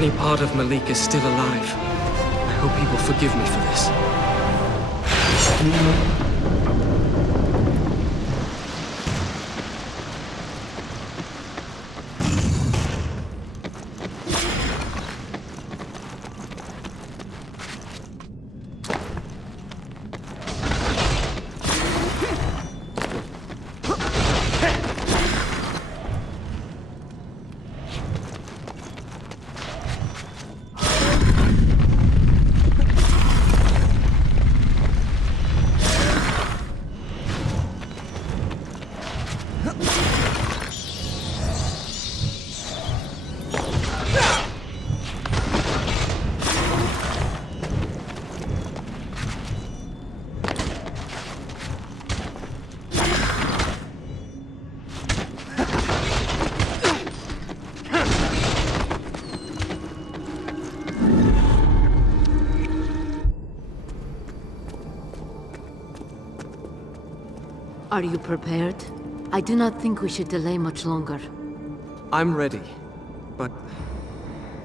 Any part of Malik is still alive. I hope he will forgive me for this. Are you prepared? I do not think we should delay much longer. I'm ready. But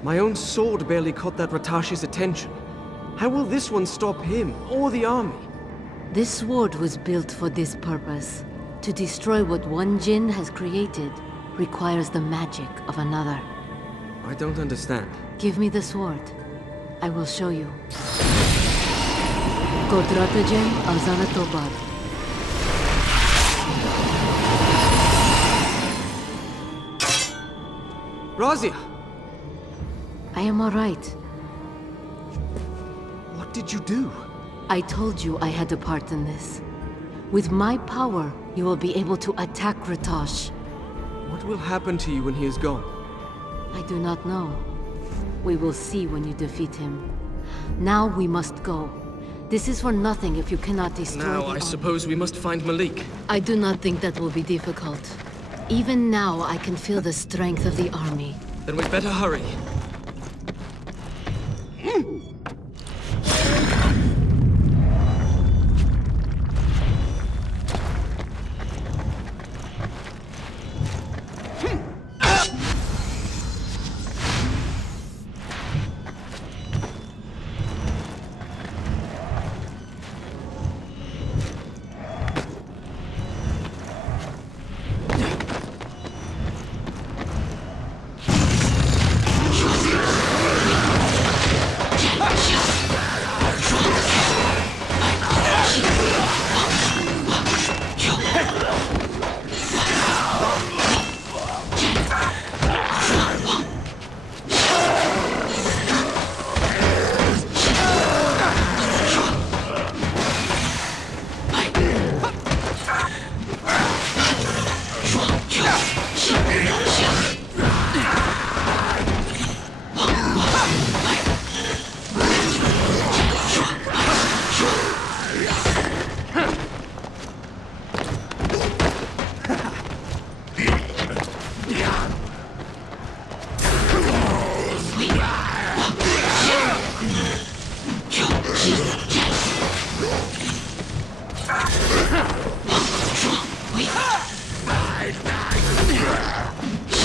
my own sword barely caught that Ratash's attention. How will this one stop him, or the army? This sword was built for this purpose. To destroy what one Djinn has created requires the magic of another. I don't understand. Give me the sword. I will show you. Kodratajem Azanatobad. Razia! I am alright. What did you do? I told you I had a part in this. With my power, you will be able to attack Ratash. What will happen to you when he is gone? I do not know. We will see when you defeat him. Now we must go. This is for nothing if you cannot destroy Now the I army. suppose we must find Malik. I do not think that will be difficult. Even now, I can feel the strength of the army. Then we'd better hurry.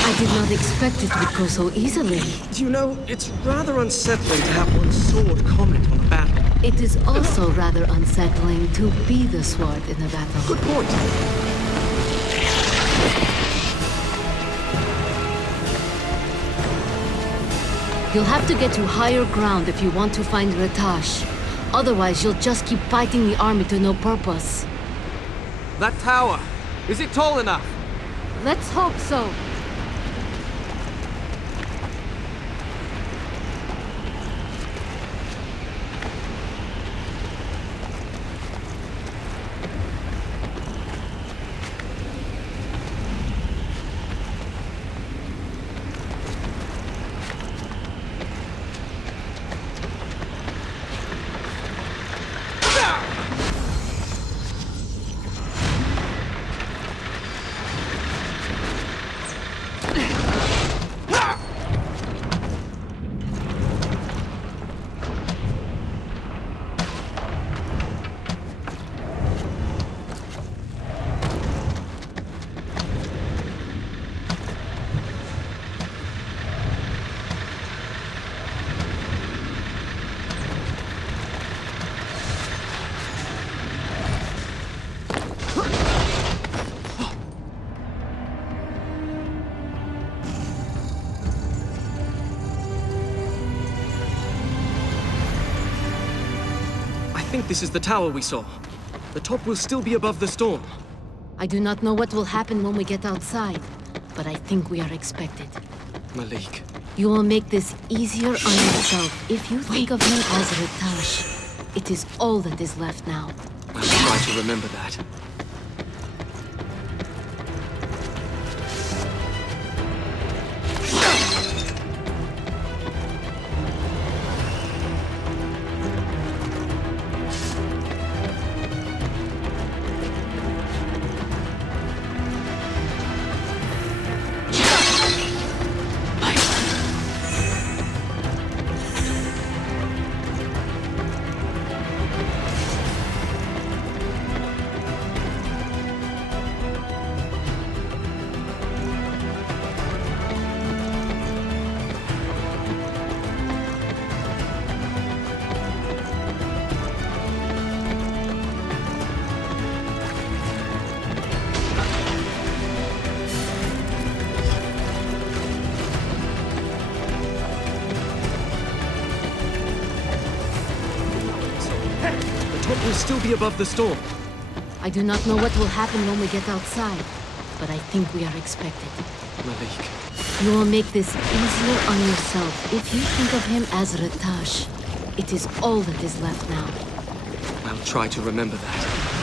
I did not expect it would go so easily. You know, it's rather unsettling to have one's sword comment on a battle. It is also rather unsettling to be the sword in a battle. Good point. You'll have to get to higher ground if you want to find Ratash. Otherwise, you'll just keep fighting the army to no purpose. That tower, is it tall enough? Let's hope so. I think this is the tower we saw. The top will still be above the storm. I do not know what will happen when we get outside, but I think we are expected. Malik. You will make this easier on yourself if you think of me as Ratash. It is all that is left now. I'll try to remember that. What will still be above the storm? I do not know what will happen when we get outside, but I think we are expected. Malik. You will make this easier on yourself if you think of him as Ratash. It is all that is left now. I'll try to remember that.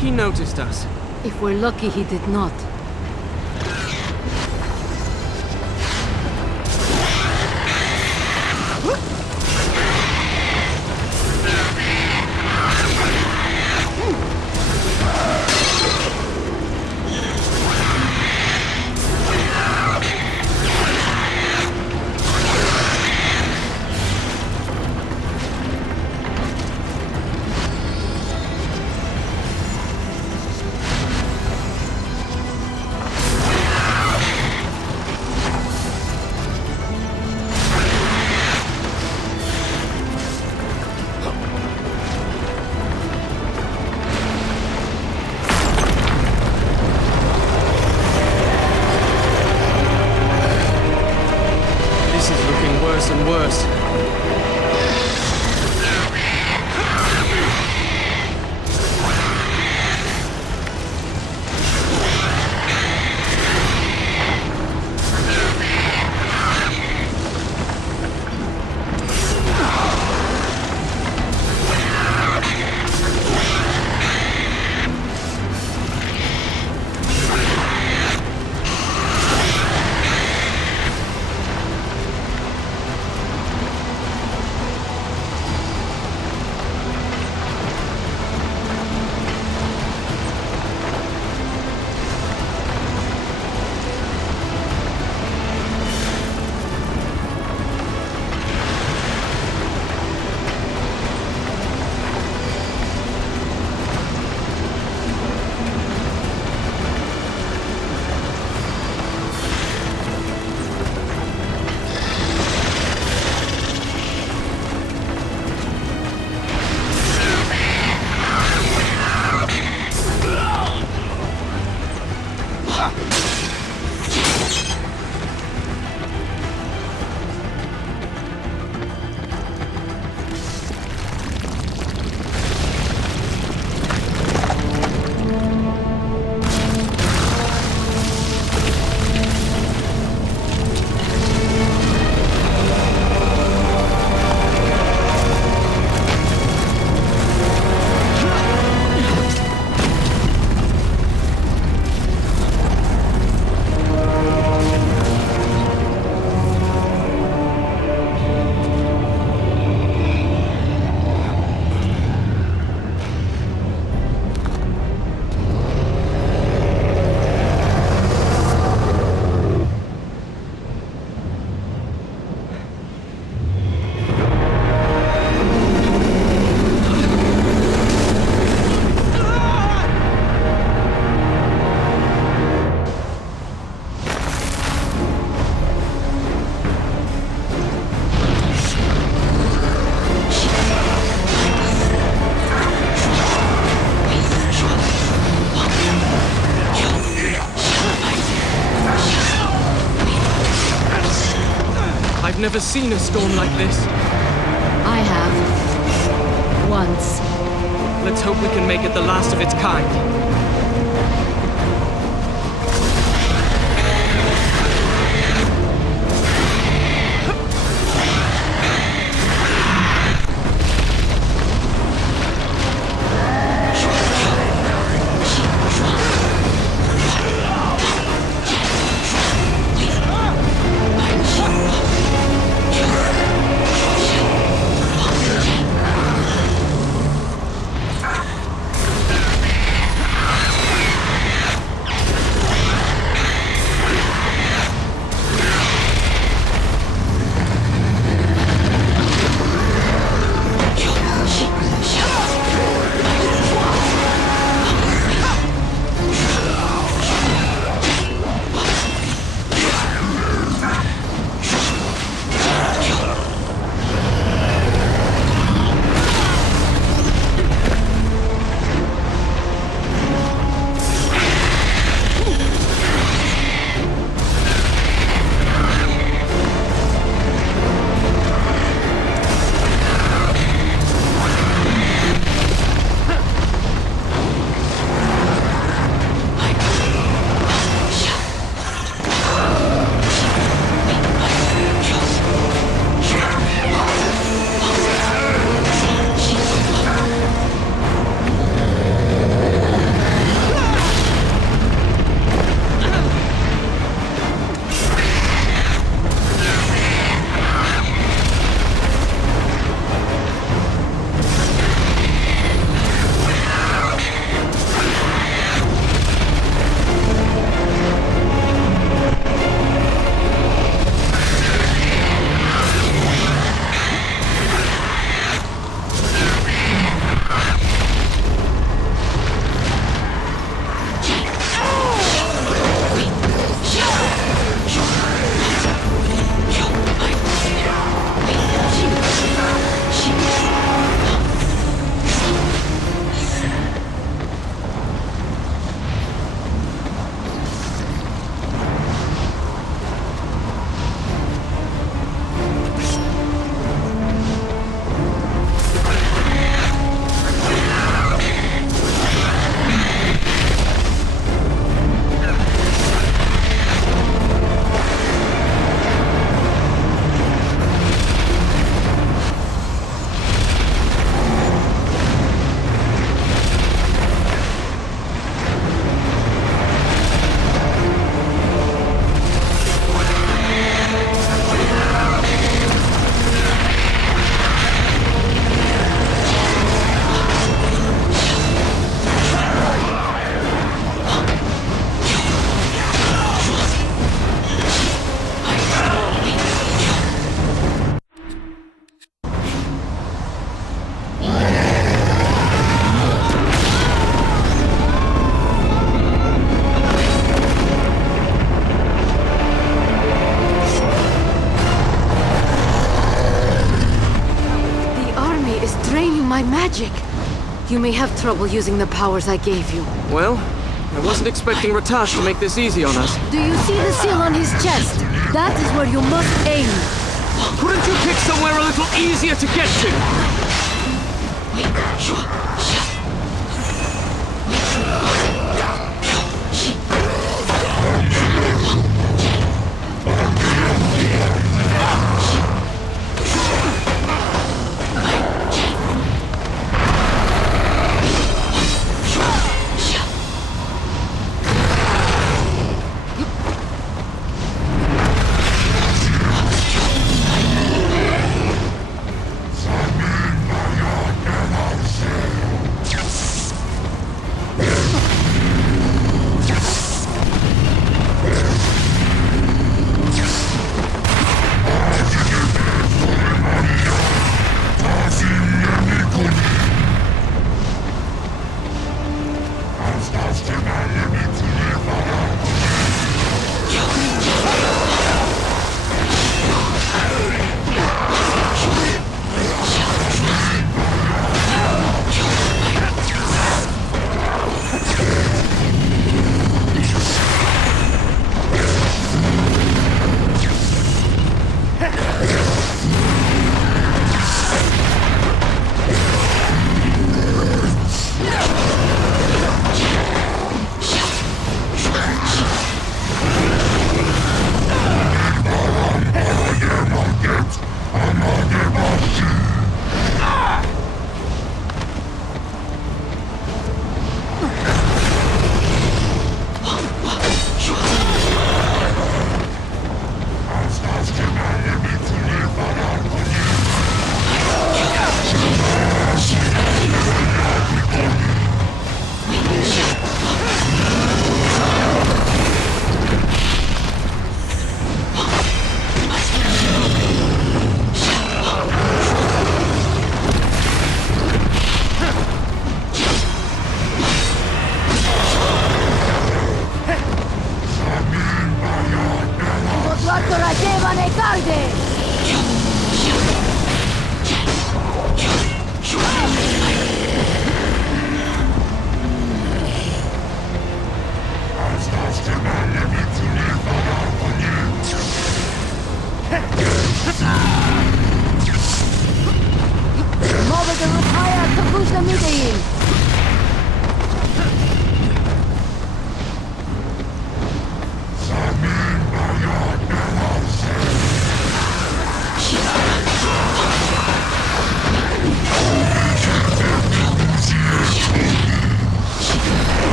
He noticed us. If we're lucky, he did not. never seen a storm like this. I have. Once. Let's hope we can make it the last of its kind. My magic! You may have trouble using the powers I gave you. Well, I wasn't expecting Ratash to make this easy on us. Do you see the seal on his chest? That is where you must aim. Couldn't you pick somewhere a little easier to get to?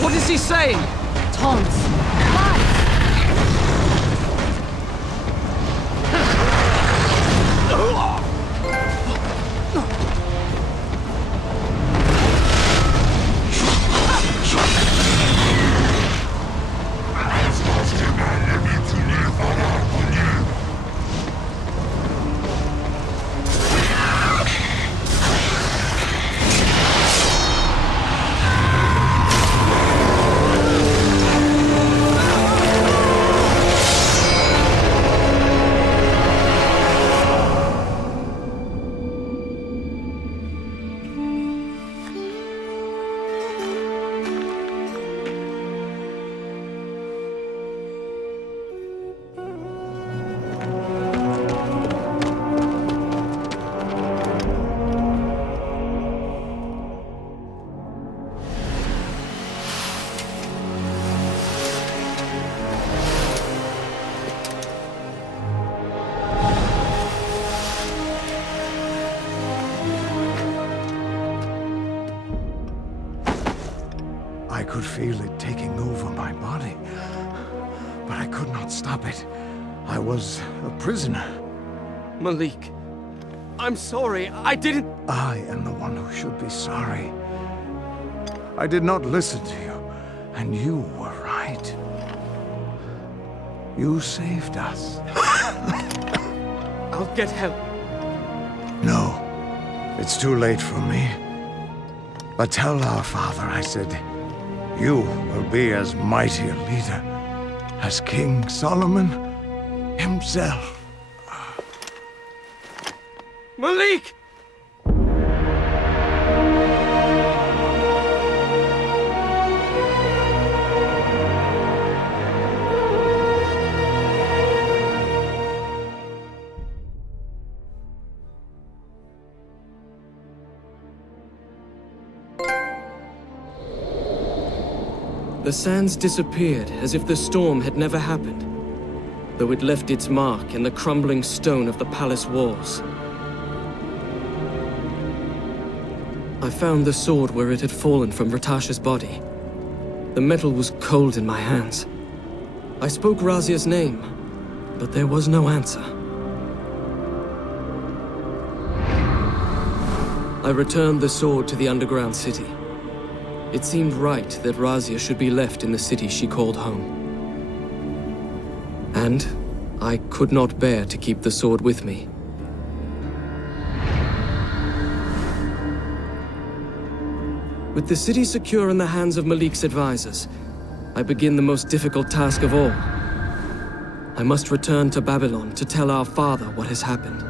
What is he saying? Taunts. Lies. I could feel it taking over my body, but I could not stop it. I was a prisoner. Malik, I'm sorry. I didn't... I am the one who should be sorry. I did not listen to you, and you were right. You saved us. I'll get help. No, it's too late for me. But tell our father I said, you will be as mighty a leader as King Solomon himself. Malik! The sands disappeared as if the storm had never happened, though it left its mark in the crumbling stone of the palace walls. I found the sword where it had fallen from Ratasha's body. The metal was cold in my hands. I spoke Razia's name, but there was no answer. I returned the sword to the underground city. It seemed right that Razia should be left in the city she called home. And I could not bear to keep the sword with me. With the city secure in the hands of Malik's advisors, I begin the most difficult task of all. I must return to Babylon to tell our father what has happened.